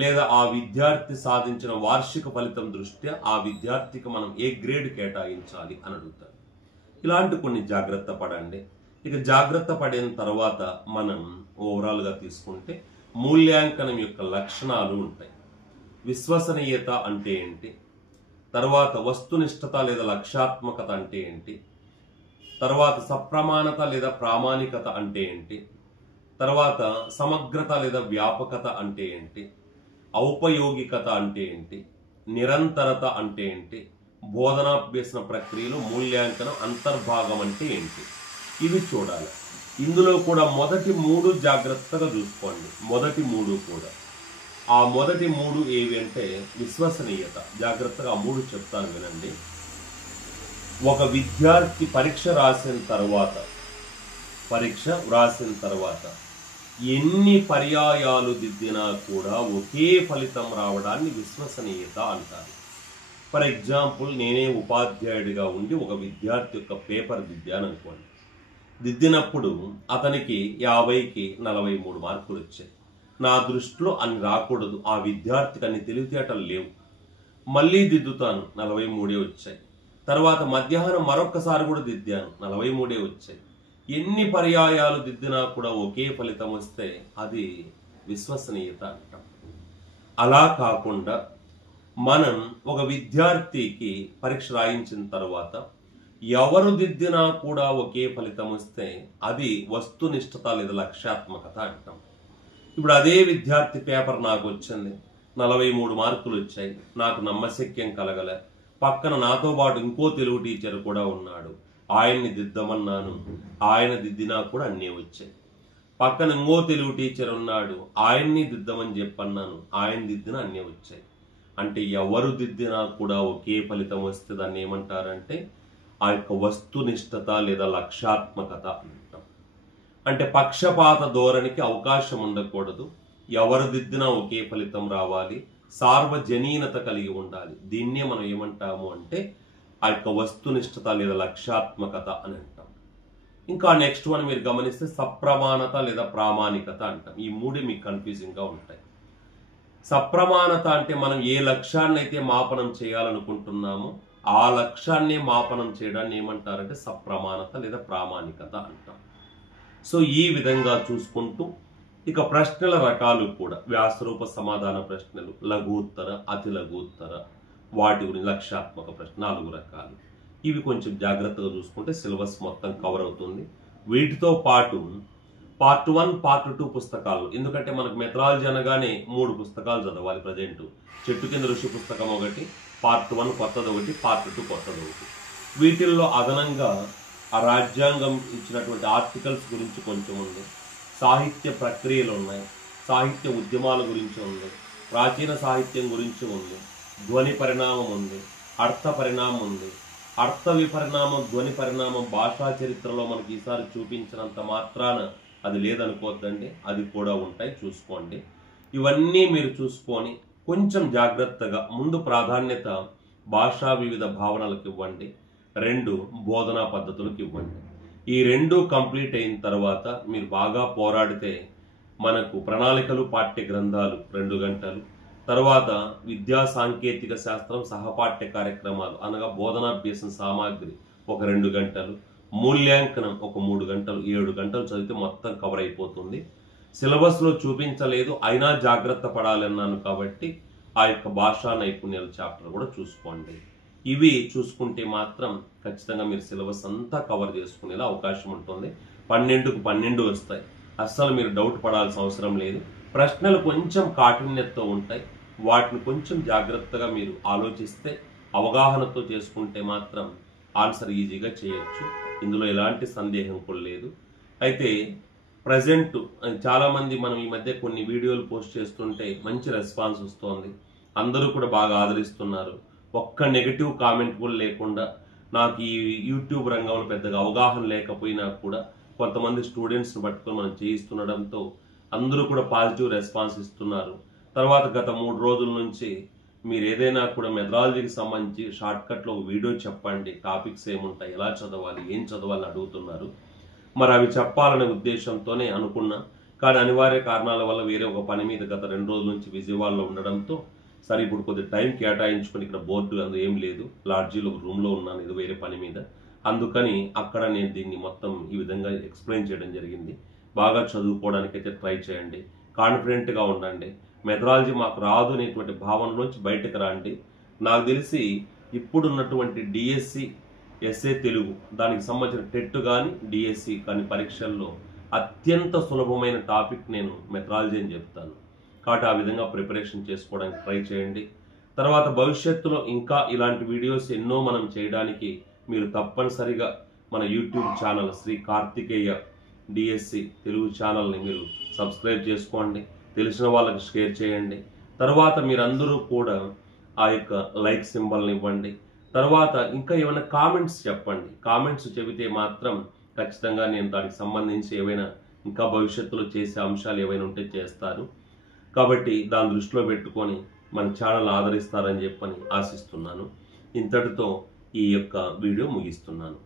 లేదా ఆ విద్యార్థి సాధించిన వార్షిక ఫలితం దృష్ట్యా ఆ విద్యార్థికి మనం ఏ గ్రేడ్ కేటాయించాలి అని అడుగుతారు. ఇలాంటి కొన్ని జాగ్రత్త పడండి. ఇక జాగ్రత్త పడిన తర్వాత మనం ఓవరాల్గా తీసుకుంటే మూల్యాంకనం యొక్క లక్షణాలు ఉంటాయి. విశ్వసనీయత అంటే ఏంటి, తర్వాత వస్తునిష్టత లేదా లక్ష్యాత్మకత అంటే ఏంటి, తర్వాత సప్రమాణత లేదా ప్రామాణికత అంటే ఏంటి, తర్వాత సమగ్రత లేదా వ్యాపకత అంటే ఏంటి, ఔపయోగికత అంటే ఏంటి, నిరంతరత అంటే ఏంటి, బోధనాభ్యసన ప్రక్రియలో మూల్యాంకనం అంతర్భాగం అంటే ఏంటి, ఇవి చూడాలి. ఇందులో కూడా మొదటి 3 జాగ్రత్తగా చూసుకోండి. మొదటి 3 కూడా, ఆ మొదటి 3 ఏవి అంటే విశ్వసనీయత. జాగ్రత్తగా 3 చెప్తాను వినండి. ఒక విద్యార్థి పరీక్ష వ్రాసిన తర్వాత ఎన్ని పర్యాయాలు దిద్దినా కూడా ఒకే ఫలితం రావడాన్ని విశ్వసనీయత అంటారు. ఫర్ ఎగ్జాంపుల్, నేనే ఉపాధ్యాయుడిగా ఉండి ఒక విద్యార్థి యొక్క పేపర్ దిద్దాను అనుకోండి. దిద్దినప్పుడు అతనికి 50కి 43 మార్కులు వచ్చాయి. నా దృష్టిలో అన్ని రాకూడదు, ఆ విద్యార్థికి అన్ని తెలివితేటలు లేవు. మళ్ళీ దిద్దుతాను, 43 వచ్చాయి. తర్వాత మధ్యాహ్నం మరొక్కసారి కూడా దిద్దాను, 43 వచ్చాయి. ఎన్ని పర్యాయాలు దిద్దినా కూడా ఒకే ఫలితం వస్తే అది విశ్వసనీయత అంటాం. అలా కాకుండా మనం ఒక విద్యార్థికి పరీక్ష రాయించిన తర్వాత ఎవరు దిద్దినా కూడా ఒకే ఫలితం వస్తే అది వస్తునిష్టత లేదా లక్ష్యాత్మకత అంటాం. ఇప్పుడు అదే విద్యార్థి పేపర్ నాకు వచ్చింది, 43 మార్కులు వచ్చాయి, నాకు నమ్మశక్యం కలగలే. పక్కన నాతో పాటు ఇంకో తెలుగు టీచర్ కూడా ఉన్నాడు, ఆయన్ని దిద్దమన్నాను, ఆయన దిద్దినా కూడా అన్నీ వచ్చాయి. పక్కన ఇంకో తెలుగు టీచర్ ఉన్నాడు, ఆయన్ని దిద్దమని చెప్పన్నాను, ఆయన దిద్దినా అన్నీ వచ్చాయి. అంటే ఎవరు దిద్దినా కూడా ఒకే ఫలితం వస్తే దాన్ని ఏమంటారంటే ఆ యొక్క వస్తునిష్టత లేదా లక్ష్యాత్మకత అంటాం. అంటే పక్షపాత ధోరణికి అవకాశం ఉండకూడదు, ఎవరు దిద్దినా ఒకే ఫలితం రావాలి, సార్వజనీనత కలిగి ఉండాలి. దీన్నే మనం ఏమంటాము అంటే ఆ యొక్క వస్తునిష్టత లేదా లక్ష్యాత్మకత అని అంటాం. ఇంకా నెక్స్ట్ వన్ మీరు గమనిస్తే సప్రమాణత లేదా ప్రామాణికత అంటాం. ఈ 3 మీకు కన్ఫ్యూజింగ్ గా ఉంటాయి. సప్రమాణత అంటే మనం ఏ లక్ష్యాన్ని అయితే మాపనం చేయాలనుకుంటున్నామో ఆ లక్ష్యాన్ని మాపనం చేయడాన్ని ఏమంటారంటే సప్రమాణత లేదా ప్రామాణికత అంటాం. సో ఈ విధంగా చూసుకుంటూ ఇక ప్రశ్నల రకాలు కూడా వ్యాసరూప సమాధాన ప్రశ్నలు, లఘుత్తర, అతి లఘుత్తర, వాటి గురించి లక్ష్యాత్మక ప్రశ్న 4 రకాలు. ఇవి కొంచెం జాగ్రత్తగా చూసుకుంటే సిలబస్ మొత్తం కవర్ అవుతుంది. వీటితో పాటు పార్ట్ 1, పార్ట్ 2 పుస్తకాలు, ఎందుకంటే మనకు మెథడాలజీ అనగానే 3 పుస్తకాలు చదవాలి ప్రజెంట్. చెట్టు కింద ఋషి పుస్తకం ఒకటి, పార్ట్ 1 కొత్తది ఒకటి, పార్ట్ 2 కొత్తది ఒకటి. వీటిల్లో అదనంగా ఆ రాజ్యాంగం ఇచ్చినటువంటి ఆర్టికల్స్ గురించి కొంచెం ఉంది, సాహిత్య ప్రక్రియలు ఉన్నాయి, సాహిత్య ఉద్యమాల గురించి ఉంది, ప్రాచీన సాహిత్యం గురించి ఉంది, ధ్వని పరిణామం ఉంది, అర్థ పరిణామం ఉంది. అర్థ విపరిణామం, ధ్వని పరిణామం భాషా చరిత్రలో మనకి ఈసారి చూపించినంత మాత్రాన అది లేదనుకోవద్దండి, అది కూడా ఉంటాయి, చూసుకోండి. ఇవన్నీ మీరు చూసుకొని కొంచెం జాగ్రత్తగా ముందు ప్రాధాన్యత భాషా వివిధ భావనలకు ఇవ్వండి, 2 బోధనా పద్ధతులకు ఇవ్వండి. ఈ 2 కంప్లీట్ అయిన తర్వాత మీరు బాగా పోరాడితే మనకు ప్రణాళికలు, పాఠ్య గ్రంథాలు 2 గంటలు, తర్వాత విద్యా సాంకేతిక శాస్త్రం సహపాఠ్య కార్యక్రమాలు అనగా బోధనాభ్యసన సామాగ్రి ఒక 2 గంటలు, మూల్యాంకనం ఒక 3 గంటలు, 7 గంటలు చదివితే మొత్తం కవర్ అయిపోతుంది. సిలబస్లో చూపించలేదు అయినా జాగ్రత్త పడాలన్నాను కాబట్టి ఆ యొక్క భాషా నైపుణ్యాల చాప్టర్ కూడా చూసుకోండి. ఇవి చూసుకుంటే మాత్రం ఖచ్చితంగా మీరు సిలబస్ అంతా కవర్ చేసుకునేలా అవకాశం ఉంటుంది. 12కు 12 వస్తాయి. అస్సలు మీరు డౌట్ పడాల్సిన అవసరం లేదు. ప్రశ్నలు కొంచెం కాఠిన్యతతో ఉంటాయి. వాటిని కొంచెం జాగ్రత్తగా మీరు ఆలోచిస్తే, అవగాహనతో చేసుకుంటే మాత్రం ఆన్సర్ ఈజీగా చేయొచ్చు. ఇందులో ఎలాంటి సందేహం కూడా లేదు. అయితే ప్రజెంట్ చాలా మంది మనం ఈ మధ్య కొన్ని వీడియోలు పోస్ట్ చేస్తుంటే మంచి రెస్పాన్స్ వస్తోంది. అందరూ కూడా బాగా ఆదరిస్తున్నారు. ఒక్క నెగటివ్ కామెంట్ కూడా లేకుండా, నాకు ఈ యూట్యూబ్ రంగంలో పెద్దగా అవగాహన లేకపోయినా కూడా కొంతమంది స్టూడెంట్స్ని పట్టుకొని మనం చేయిస్తుండడంతో అందరూ కూడా పాజిటివ్ రెస్పాన్స్ ఇస్తున్నారు. తర్వాత గత 3 రోజుల నుంచి మీరు ఏదైనా కూడా మెథడాలజీకి సంబంధించి షార్ట్కట్లో ఒక వీడియో చెప్పండి, టాపిక్స్ ఏముంటాయి, ఎలా చదవాలి, ఏం చదవాలని అడుగుతున్నారు. మరి అవి చెప్పాలనే ఉద్దేశంతోనే అనుకున్నా. కానీ అనివార్య కారణాల వల్ల వేరే ఒక పని మీద గత 2 రోజుల నుంచి విజయవాడలో ఉండడంతో సరే ఇప్పుడు కొద్ది టైం కేటాయించుకొని, ఇక్కడ బోర్డు అందు ఏం లేదు, లాడ్జీలో ఒక రూమ్లో ఉన్నాను ఇది వేరే పని మీద, అందుకని అక్కడ నేను దీన్ని మొత్తం ఈ విధంగా ఎక్స్ప్లెయిన్ చేయడం జరిగింది. బాగా చదువుకోవడానికి అయితే ట్రై చేయండి, కాన్ఫిడెంట్గా ఉండండి. మెథడాలజీ మాకు రాదు అనేటువంటి భావనలోంచి బయటకు రండి. నాకు తెలిసి ఇప్పుడున్నటువంటి డిఎస్సి, ఎస్ఏ తెలుగు దానికి సంబంధించిన టెట్ కానీ డిఎస్సి కానీ పరీక్షల్లో అత్యంత సులభమైన టాపిక్ నేను మెథడాలజీ అని చెప్తాను. కాబట్టి ఆ విధంగా ప్రిపరేషన్ చేసుకోవడానికి ట్రై చేయండి. తర్వాత భవిష్యత్తులో ఇంకా ఇలాంటి వీడియోస్ ఎన్నో మనం చేయడానికి మీరు తప్పనిసరిగా మన YouTube channel Shri Karthikeya DSC Telugu ఛానల్ని మీరు సబ్స్క్రైబ్ చేసుకోండి, తెలిసిన వాళ్ళకి షేర్ చేయండి. తర్వాత మీరందరూ కూడా ఆ యొక్క లైక్ సింబల్ని ఇవ్వండి. తర్వాత ఇంకా ఏమైనా కామెంట్స్ చెప్పండి. కామెంట్స్ చెబితే మాత్రం ఖచ్చితంగా నేను దానికి సంబంధించి ఏవైనా ఇంకా భవిష్యత్తులో చేసే అంశాలు ఏవైనా ఉంటే చేస్తారు. కాబట్టి దాని దృష్టిలో పెట్టుకొని మన ఛానల్ ఆదరిస్తారని చెప్పని ఆశిస్తున్నాను. ఇంతటితో ఈ యొక్క వీడియో ముగిస్తున్నాను.